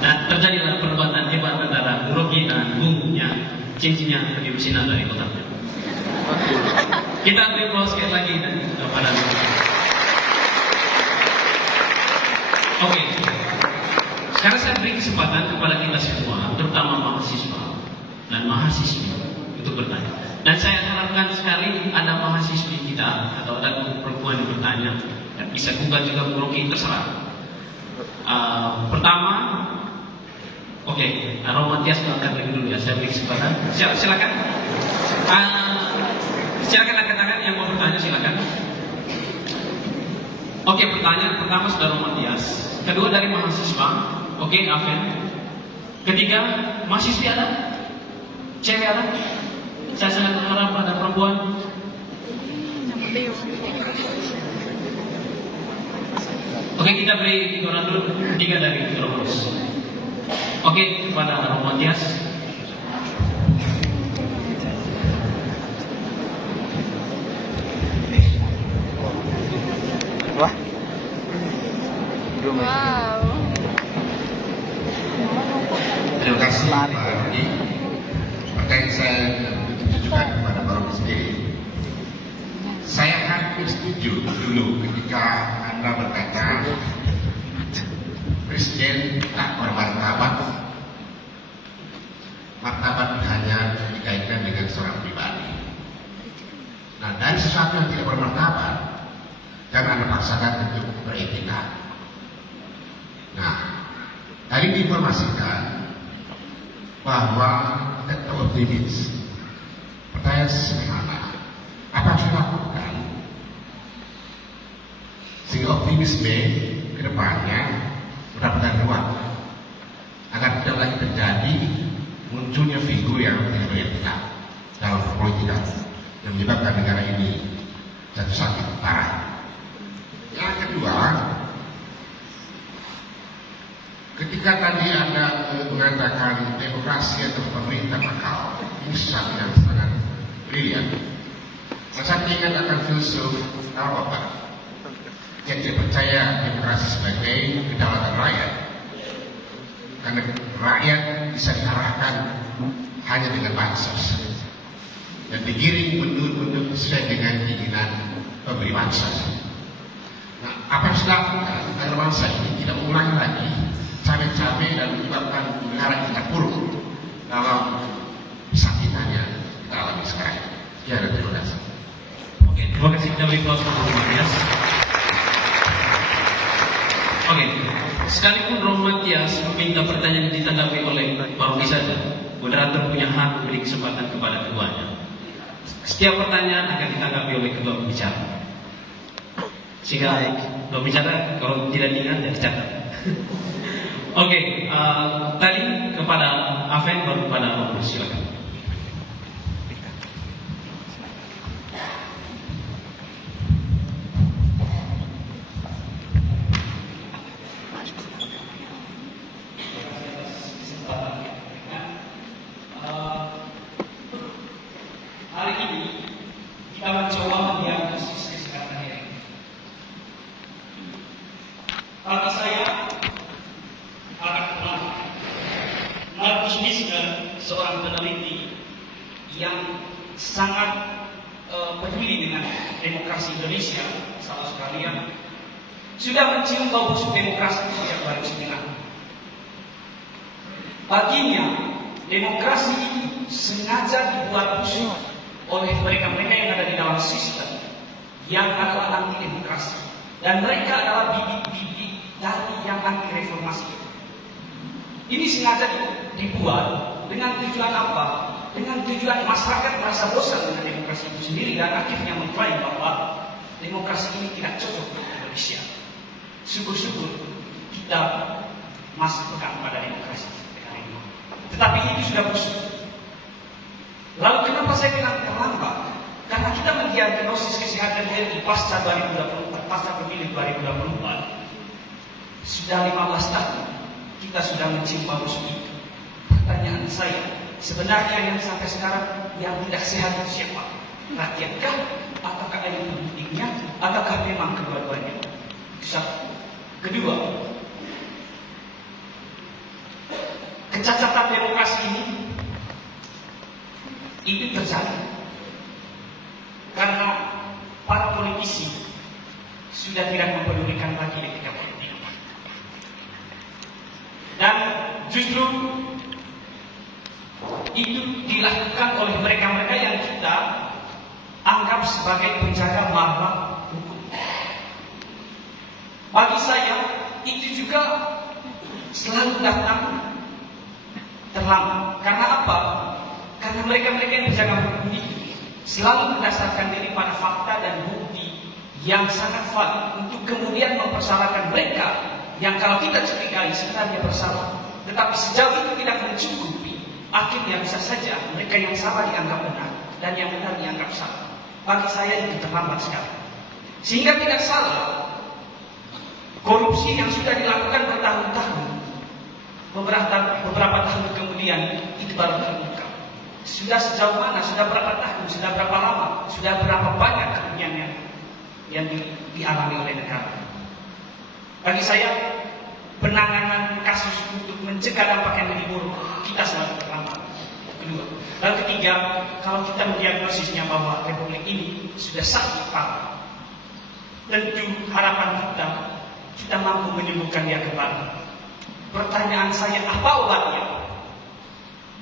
Dan terjadilah perdebatan hebat antara Rocky dan Bumbunya, cincinnya lebih bersinar dari otaknya. Kita ambil close sekali lagi dan kepada Oke. Sekarang saya beri kesempatan kepada kita semua, terutama mahasiswa dan mahasiswi untuk bertanya. Dan saya harapkan sekali ada mahasiswi kita atau ada perempuan yang bertanya dan bisa gugat juga Rocky, terserah. Pertama, oke, Romantias akan beri dulu ya. Saya beri kesempatan. Silakan. Silakan angkat tangan yang mau bertanya, silakan. Oke, pertanyaan pertama sudah Romantias. Kedua dari mahasiswa. Oke, Aven. Ketiga, mahasiswi ada? Cewek ada? Saya sangat berharap ada perempuan. Oke, kita beri orang dulu. Tiga dari Terus. Oke, kepada Romantias. Wow. Terima kasih Pak Rocky. Pertanyaan saya ditujukan kepada Pak Rocky sendiri. Saya hampir setuju dulu ketika Anda berkata Presiden tak bermartabat. Martabat hanya dikaitkan dengan seorang pribadi. Nah, dari sesuatu yang tidak bermartabat, jangan Anda paksakan untuk beretika. Nah, tadi diinformasikan bahwa kita optimis. Pertanyaan sederhana, apa yang harus dilakukan sehingga optimisme ke depannya mendapatkan ruang agar tidak lagi terjadi munculnya figur yang tidak beretika dalam politik yang menyebabkan negara ini jatuh sakit parah. Yang kedua, ketika tadi Anda mengatakan demokrasi atau pemerintah akal, ini sesuatu yang sangat brilian. Saya ingat akan filsuf Karl Popper yang tidak percaya demokrasi sebagai kedaulatan rakyat, karena rakyat bisa diarahkan hanya dengan bansos dan digiring mundur sesuai dengan keinginan pemberi bansos. Nah, apa yang harus dilakukan agar bangsa ini tidak mengulangi lagi cabai-cabai dan menyebabkan negara kita buruk dalam kesakitan yang kita alami sekarang. Ya, terima kasih. Oke, terima kasih. Kita beri aplaus untuk Romantias. Oke, sekalipun Romantias meminta pertanyaan ditanggapi oleh Pak Rocky saja, moderator punya hak memberi kesempatan kepada keduanya. Setiap pertanyaan akan ditanggapi oleh kedua pembicara. Sehingga kedua pembicara kalau tidak ingat ya dicatat. Oke, tadi kepada Aven baru kepada Rocky, silakan. Hari ini kita mencoba mendiagnosis kesehatan ini. Kata saya akan kenal Markus Mischner, seorang peneliti yang sangat peduli dengan demokrasi Indonesia, salah sekalian sudah mencium bau busuk demokrasi sejak 2009. Baginya, demokrasi sengaja dibuat busuk oleh mereka-mereka yang ada di dalam sistem yang adalah anti demokrasi, dan mereka adalah bibit-bibit dari yang anti reformasi. Ini sengaja dibuat dengan tujuan apa? Dengan tujuan masyarakat merasa bosan dengan demokrasi itu sendiri dan akhirnya mengklaim bahwa demokrasi ini tidak cocok untuk Indonesia. Syukur-syukur kita masih pegang pada demokrasi sekarang ini. Tetapi itu sudah busuk. Lalu kenapa saya bilang terlambat? Karena kita mendiagnosis kesehatan RI pasca 2024, pasca pemilu 2024. Sudah 15 tahun kita sudah mencium bau busuk itu. Pertanyaan saya, sebenarnya yang sampai sekarang yang tidak sehat itu siapa? Rakyatkah? Apakah elit politiknya? Ataukah memang kedua-duanya? Satu. Kedua, kecacatan demokrasi ini itu terjadi karena para politisi sudah tidak mempedulikan lagi etika politik, dan justru itu dilakukan oleh mereka-mereka yang kita anggap sebagai penjaga marwah hukum. Bagi saya itu juga selalu datang terlambat. Karena apa? Karena mereka-mereka yang menjaga hukum itu selalu berdasarkan diri pada fakta dan bukti yang sangat valid untuk kemudian mempersalahkan mereka yang kalau kita curigai sebenarnya bersalah, tetapi sejauh itu tidak mencukupi, akhirnya bisa saja mereka yang salah dianggap benar dan yang benar dianggap salah. Bagi saya itu terlambat sekali. Sehingga tidak salah korupsi yang sudah dilakukan bertahun-tahun, beberapa tahun kemudian itu baru terbuka. Sudah sejauh mana, sudah berapa tahun, sudah berapa lama, sudah berapa banyak kerugian yang dialami oleh negara. Bagi saya, penanganan kasus untuk mencegah dampak yang lebih buruk kita selalu terlambat. Kedua, lalu ketiga, kalau kita mendiagnosisnya bahwa republik ini sudah sakit parah, tentu harapan kita mampu menyembuhkan dia kembali. Pertanyaan saya, apa obatnya?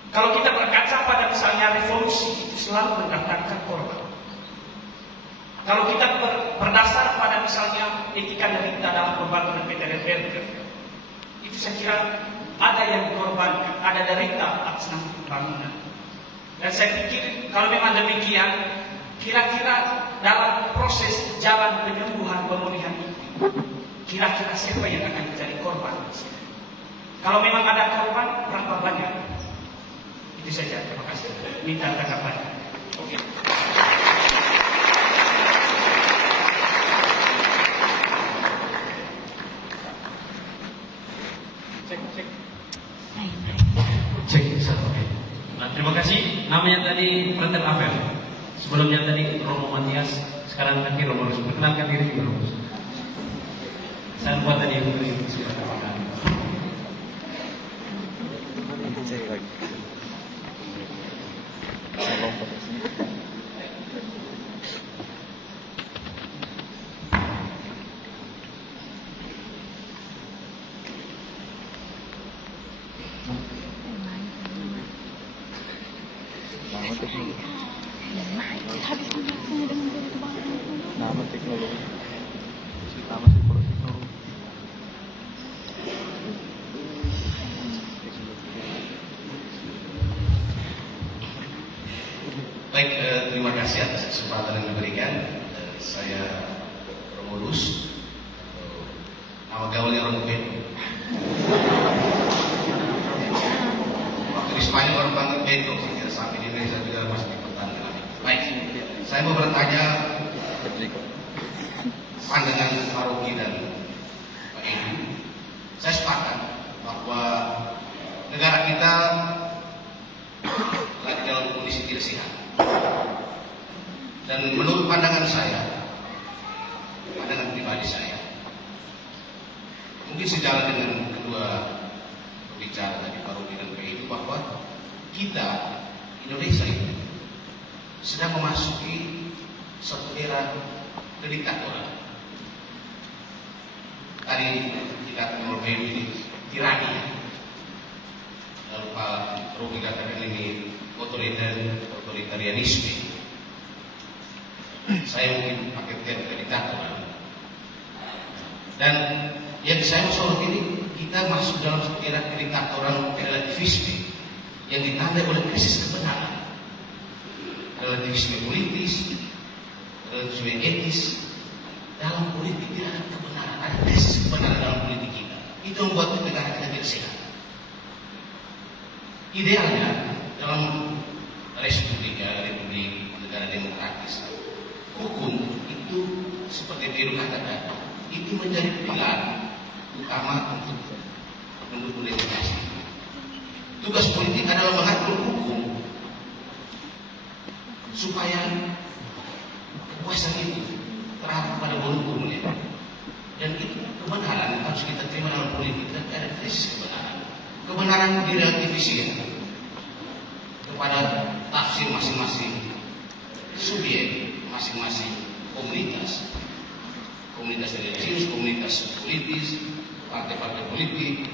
Kalau kita berkaca pada misalnya revolusi, itu selalu mendatangkan korban. Kalau kita berdasar pada misalnya etika dari kita dalam pembangunan PTRR, itu saya kira ada yang dikorbankan, ada derita atas nama pembangunan. Dan saya pikir kalau memang demikian, kira-kira dalam proses jalan penyembuhan pemulihan itu, kira-kira siapa yang akan menjadi korban? Kalau memang ada korban, berapa banyak? Itu saja, terima kasih. Minta tanggapan. Oke. Cek, oke. Nah, terima kasih. Namanya tadi Frater Abel. Sebelumnya tadi Romo Matias, sekarang nanti Romo Rus. Perkenalkan diri juga Romo. Saya buat tadi untuk ini. Nama teknologi. Nama teknologi. Baik, terima kasih atas kesempatan yang diberikan. Saya Romulus, nama gaulnya Romo Pedro. Waktu di Spanyol orang panggil Pedro, sampai di Indonesia juga masih dipertahankan. Baik, saya mau bertanya pandangan Pak Rocky dan Pak Edu. Saya sepakat bahwa negara kita lagi dalam kondisi tidak sehat. Dan menurut pandangan saya, pandangan pribadi saya, mungkin sejalan dengan kedua pembicara tadi Pak Rocky dan Pak Edu, bahwa kita Indonesia ini sedang memasuki suatu era kediktatoran. Tadi kita menurut ini tirani, lalu Pak Rocky katakan ini otoritarianisme. Saya mungkin pakai term kediktatoran. Dan yang saya mau sorot ini, kita masuk dalam era kediktatoran relativisme yang ditandai oleh krisis kebenaran. Relativisme politis, relativisme etis. Dalam politik tidak ada kebenaran, ada krisis kebenaran dalam politik kita. Itu membuat negara kita tidak sehat. Idealnya dalam republik negara demokratis, hukum itu seperti Pedro katakan, itu menjadi pilar utama untuk mendukung demokrasi. Tugas politik adalah mengatur hukum supaya kekuasaan itu terarah pada volume-nya. Dan itu kebenaran harus kita terima dalam politik. Dan ada krisis kebenaran. Kebenaran direlativisir kepada tafsir masing-masing subjek, masing-masing komunitas religius, komunitas politis, partai-partai politik.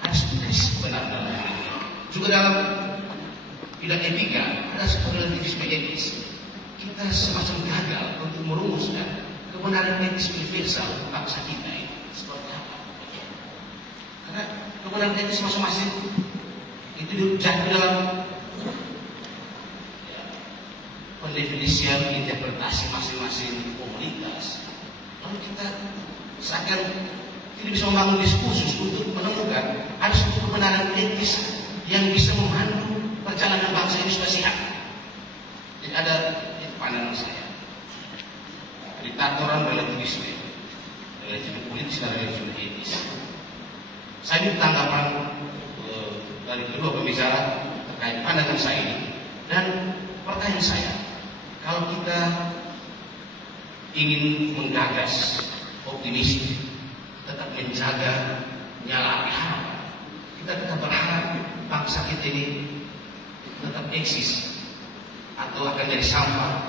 Ada krisis kebenaran dalam politik. Juga dalam bidang etika ada sebuah relativisme etis. Kita semacam gagal untuk merumuskan kebenaran etis universal bangsa kita ini seperti apa? Karena kebenaran etis masing-masing itu jatuh dalam pendefinisian interpretasi masing-masing komunitas. Lalu kita seakan tidak bisa membangun diskursus untuk menemukan ada suatu kebenaran etis yang bisa memandu perjalanan bangsa ini supaya sehat. Jadi ada pandangan saya. Diktatoran relativisme politis dan relativisme etis. Saya minta tanggapan dari kedua pembicara terkait pandangan saya ini. Dan pertanyaan saya, kalau kita ingin menggagas optimis, tetap menjaga nyala api harapan, kita tetap berharap bangsa kita ini tetap eksis atau akan jadi sampah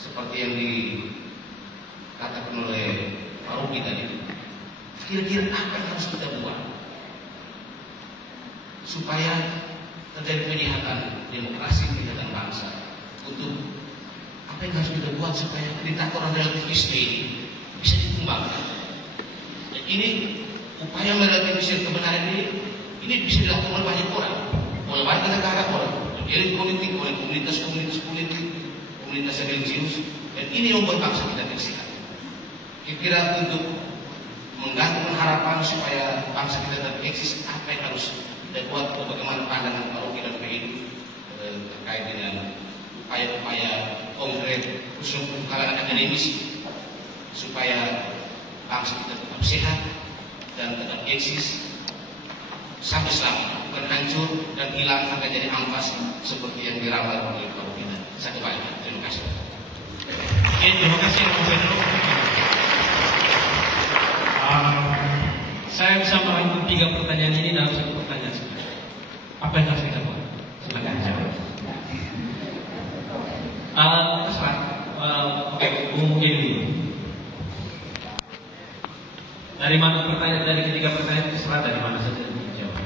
seperti yang dikatakan oleh Pak Ruki tadi. Kira-kira apa yang harus kita buat supaya terjadi penyelamatan demokrasi, penyelamatan bangsa? Untuk apa yang harus kita buat supaya diktatoran relativisme ini bisa dikembangkan? Dan ini upaya merelativisir kebenaran ini bisa dilakukan oleh banyak orang, oleh banyak negara orang, oleh elit politik, oleh komunitas-komunitas politik, komunitas religius, dan ini yang membuat bangsa kita tersehat. Kira-kira untuk menggantungkan harapan supaya bangsa kita tetap eksis, apa yang harus kita buat, atau bagaimana pandangan Pak Ruki dan PI terkait dengan upaya-upaya konkret khusus untuk kalangan akademisi supaya bangsa kita tetap sehat dan tetap eksis sampai selamat, bukan hancur dan hilang akan jadi ampas seperti yang diramal oleh Pak Ruki. Saya kembali. Terima kasih. Oke, terima kasih Pak Pedro. Saya bisa merangkum 3 pertanyaan ini dalam 1 pertanyaan saja. Apa yang harus kita buat? Silakan jawab. Oke, umum ini. Dari mana pertanyaan, dari ketiga pertanyaan terserah dari mana saja dijawab.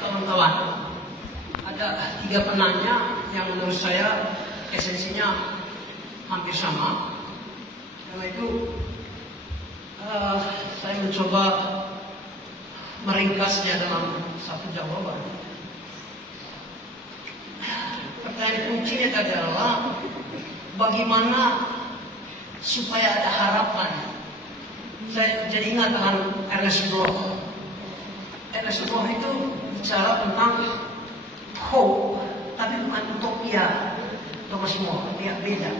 Teman-teman, ada 3 penanya yang menurut saya esensinya hampir sama. Karena itu saya mencoba meringkasnya dalam 1 jawaban. Pertanyaan kuncinya adalah bagaimana supaya ada harapan. Saya jadi ingat dengan Ernest Bloch. Ernest Bloch itu bicara tentang hope, tapi bukan utopia. Thomas More, dia beda.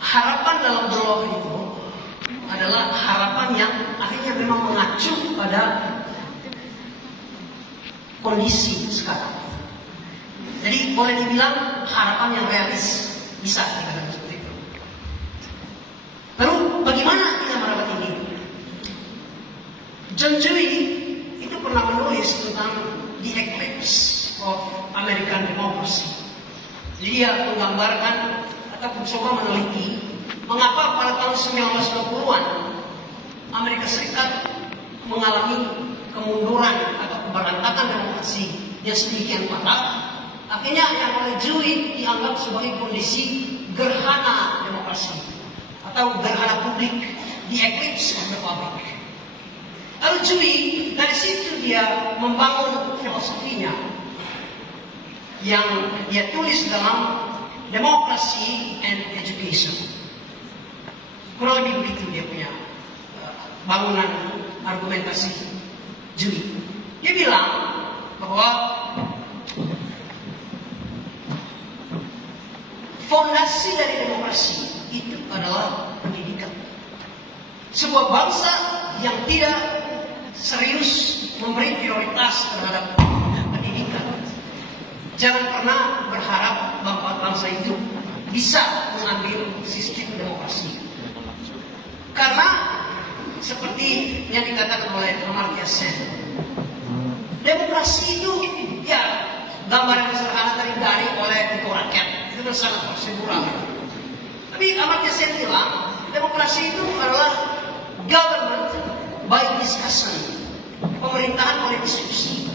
Harapan dalam Bloch itu adalah harapan yang akhirnya memang mengacu pada kondisi sekarang. Jadi boleh dibilang harapan yang realis, bisa dikatakan seperti itu. Lalu bagaimana kita merawat ini? John Dewey itu pernah menulis tentang the eclipse of American democracy. Jadi dia menggambarkan atau mencoba meneliti mengapa pada tahun 1920-an Amerika Serikat mengalami kemunduran atau keberantakan demokrasi yang sedemikian parah. Akhirnya yang oleh Dewey dianggap sebagai kondisi gerhana demokrasi atau gerhana publik, the eclipse of the public. Lalu Dewey dari situ dia membangun filosofinya yang dia tulis dalam Democracy and Education. Kurang lebih begitu dia punya bangunan argumentasi Dewey. Dia bilang bahwa fondasi dari demokrasi itu adalah pendidikan. Sebuah bangsa yang tidak serius memberi prioritas terhadap pendidikan, jangan pernah berharap bahwa bangsa itu bisa mengambil sistem demokrasi. Karena seperti yang dikatakan oleh Amartya Sen, demokrasi itu ya gambaran sederhana dari oleh itu rakyat, itu sangat prosedural. Tapi Amartya Sen bilang demokrasi itu adalah government by discussion, pemerintahan oleh diskusi.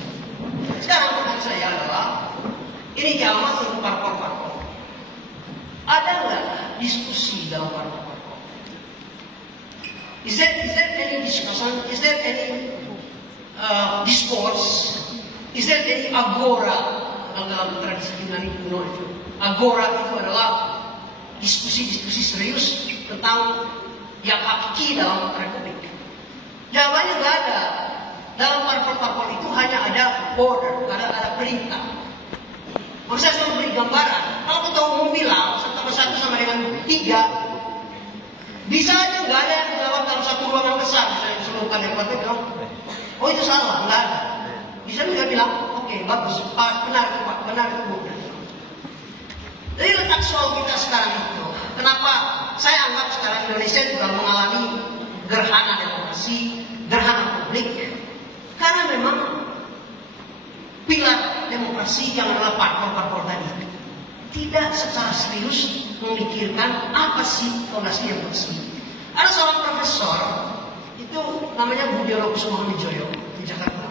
Sekarang pertanyaan saya adalah, ini jamaah untuk parpol-parpol. Ada nggak diskusi dalam parpol-parpol? Is there any discussion? Is there any discourse? Is there any agora? Dalam tradisi Yunani kuno itu, agora itu adalah diskusi-diskusi serius tentang yang hakiki dalam republik. Jawabannya nggak ada. Dalam parpol-parpol itu hanya ada order, ada perintah. Maksud saya selalu beri gambaran. Kalau ketua umum bilang 1+1 sama dengan 3, bisa aja nggak ada yang jawab dalam satu ruangan besar. Misalnya diseluruhkan yang kuat bilang, oh itu salah, nggak ada. Bisa juga bilang, oke, bagus, benar itu Pak, benar itu Bu. Jadi letak soal kita sekarang itu, kenapa saya anggap sekarang Indonesia juga mengalami gerhana demokrasi, gerhana publik. Karena memang pilar demokrasi yang adalah parpol-parpol tadi tidak secara serius memikirkan apa sih fondasi demokrasi. Ada seorang profesor, itu namanya Budiono Kusumahamidjoyo di Jakarta.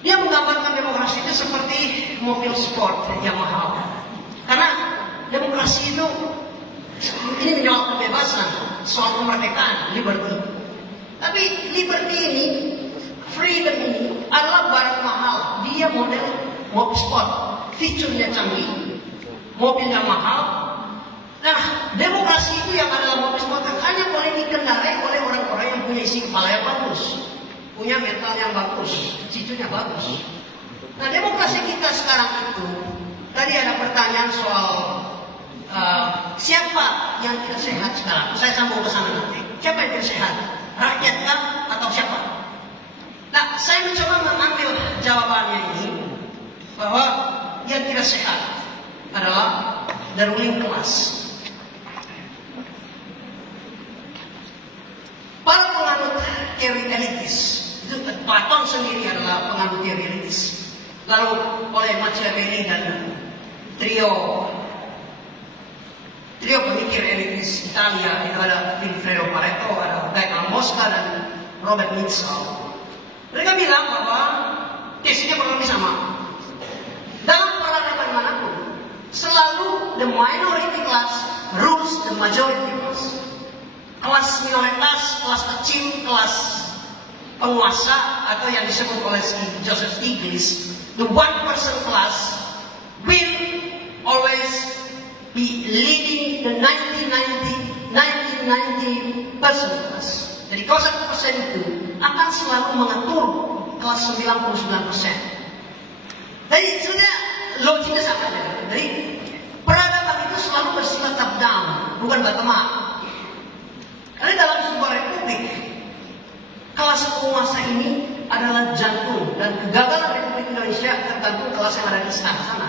Dia menggambarkan demokrasi itu seperti mobil sport yang mahal. Karena demokrasi itu ini menjawab kebebasan, soal kemerdekaan, liberty. Tapi liberty ini, freedom ini adalah barang mahal. Dia model mobil sport, fiturnya canggih, mobilnya mahal. Nah, demokrasi itu yang adalah mobil sport hanya boleh dikendarai oleh orang-orang yang punya isi kepala yang bagus, punya mental yang bagus, citunya bagus. Nah, demokrasi kita sekarang itu, tadi ada pertanyaan soal siapa yang tidak sehat sekarang. Saya sambung ke sana nanti. Siapa yang tidak sehat? Rakyatkah atau siapa? Nah, saya mencoba mengambil jawabannya ini bahwa yang tidak sehat adalah the ruling class. Para penganut teori elitis, itu Platon sendiri adalah penganut teori elitis. Lalu oleh Machiavelli dan trio pemikir elitis Italia, itu ada Vilfredo Pareto, ada Gaetano Mosca dan Robert Mitchell. Mereka bilang bahwa tesnya kurang lebih sama. Dalam peradaban manapun, selalu the minority class rules the majority class. Kelas minoritas, kelas kecil, kelas penguasa atau yang disebut oleh Joseph Stiglitz, the 1% class will always be leading the 1990% class. Jadi kelas 1% itu akan selalu mengatur kelas 99%. Jadi sebenarnya logiknya sama aja. Jadi peradaban itu selalu bersifat top down, bukan bottom up. Karena dalam sebuah republik, kelas penguasa ini adalah jantung, dan kegagalan Republik Indonesia tergantung kelas yang ada di istana sana,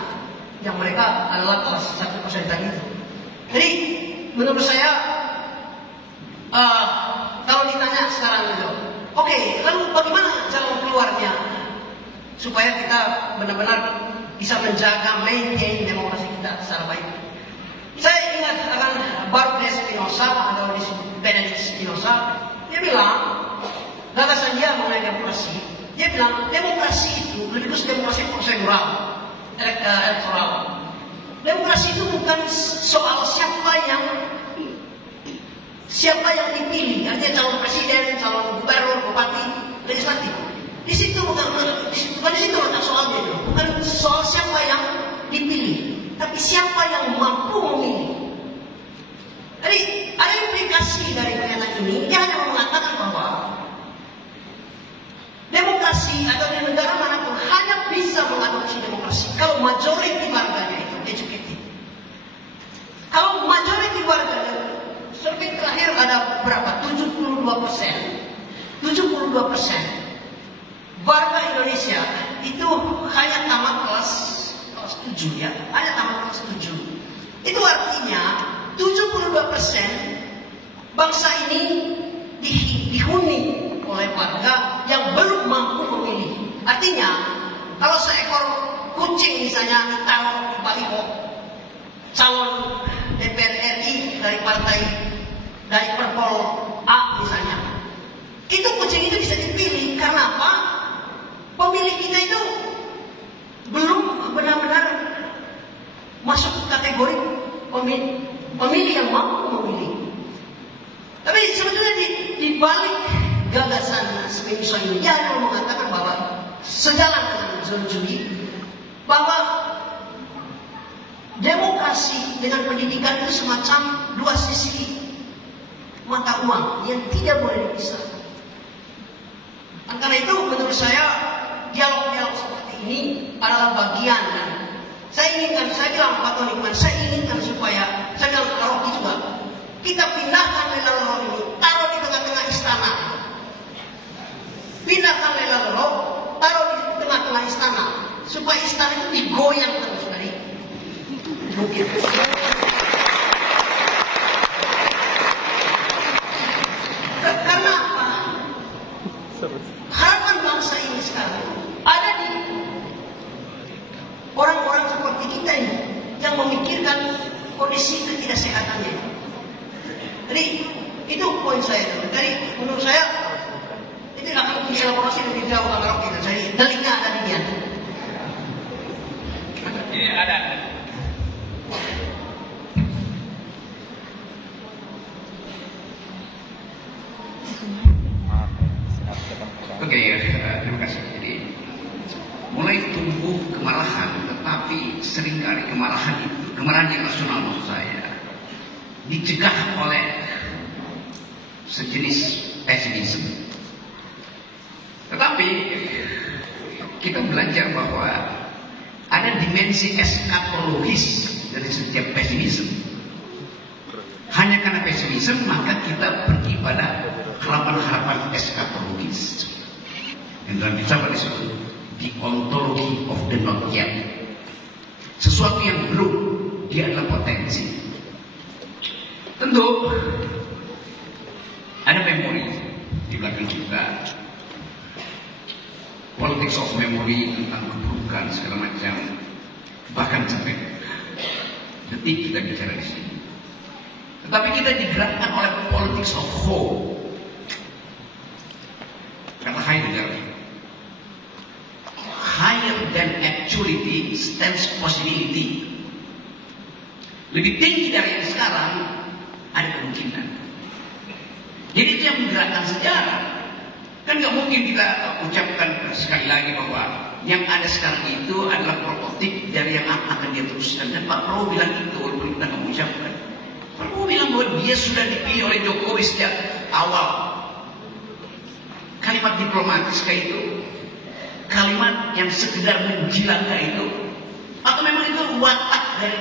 yang mereka adalah kelas 1% tadi itu. Jadi menurut saya, kalau ditanya sekarang itu, oke, lalu bagaimana jalan keluarnya supaya kita benar-benar bisa menjaga, maintain demokrasi kita secara baik? Saya ingat akan Baruch de Spinoza atau Benedict Spinoza. Dia bilang, gagasan dia mengenai demokrasi, dia bilang demokrasi itu lebih khusus demokrasi prosedural, elektoral. Demokrasi itu bukan soal siapa yang dipilih, artinya calon presiden, calon gubernur, bupati, legislatif. Di situ bukan di situ letak soalnya itu, bukan soal siapa yang dipilih, tapi siapa yang mampu memilih. Jadi ada implikasi dari pernyataan ini. Dia hanya mengatakan bahwa demokrasi atau di negara manapun hanya bisa mengadopsi demokrasi kalau majority warganya itu educated. terakhir ada berapa? 72%. 72% warga Indonesia itu hanya tamat kelas 7 ya, hanya tamat kelas 7. Itu artinya 72% bangsa ini dihuni oleh warga yang belum mampu memilih. Artinya kalau seekor kucing misalnya ditaruh di baliho calon DPR RI dari Parpol A misalnya, itu kucing itu bisa dipilih karena apa? Pemilih kita itu belum benar-benar masuk kategori pemilih yang mampu memilih. Tapi sebetulnya di balik gagasan Smith ini, dia mengatakan bahwa sejalan dengan John Dewey, bahwa demokrasi dengan pendidikan itu semacam dua sisi mata uang yang tidak boleh dipisah. Karena itu menurut saya dialog-dialog seperti ini adalah bagian. Saya bilang Pak Tony, saya inginkan supaya, saya bilang ke Rocky juga, kita pindahkan Lela Lolo ini, taruh di tengah-tengah istana. Pindahkan Lela Lolo, taruh di tengah-tengah istana, supaya istana itu digoyang terus dari bukit. Karena apa? Harapan bangsa ini sekarang ada di orang-orang seperti kita ini yang memikirkan kondisi ketidaksehatannya. Jadi itu poin saya. Jadi menurut saya itu akan bisa elaborasi lebih jauh dengan Rocky. Jadi deliknya ada di dia. Ini ada. Oke, terima kasih. Jadi mulai tumbuh kemarahan, tetapi seringkali kemarahan yang rasional maksud saya, dicegah oleh sejenis pesimisme. Tetapi kita belajar bahwa ada dimensi eskatologis dari setiap pesimisme. Hanya karena pesimisme maka kita pergi pada harapan-harapan eskatologis. Yang dalam filsafat disebut the ontology of the not yet. Sesuatu yang belum, dia adalah potensi. Tentu ada memori di belakang kita, politics of memory tentang keburukan segala macam, bahkan sampai detik kita bicara di sini. Tetapi kita digerakkan oleh politics of hope. Kata Heidegger, higher than actuality stands possibility. Lebih tinggi dari yang sekarang ada kemungkinan. Jadi itu yang menggerakkan sejarah. Kan nggak mungkin kita ucapkan sekali lagi bahwa yang ada sekarang itu adalah prototip dari yang akan dia teruskan. Dan Pak Prabowo bilang itu walaupun kita nggak mengucapkan. Pak Prabowo bilang bahwa dia sudah dipilih oleh Jokowi sejak awal. Kalimat diplomatis kayak itu, kalimat yang sekedar menjilat kayak itu, atau memang itu watak dari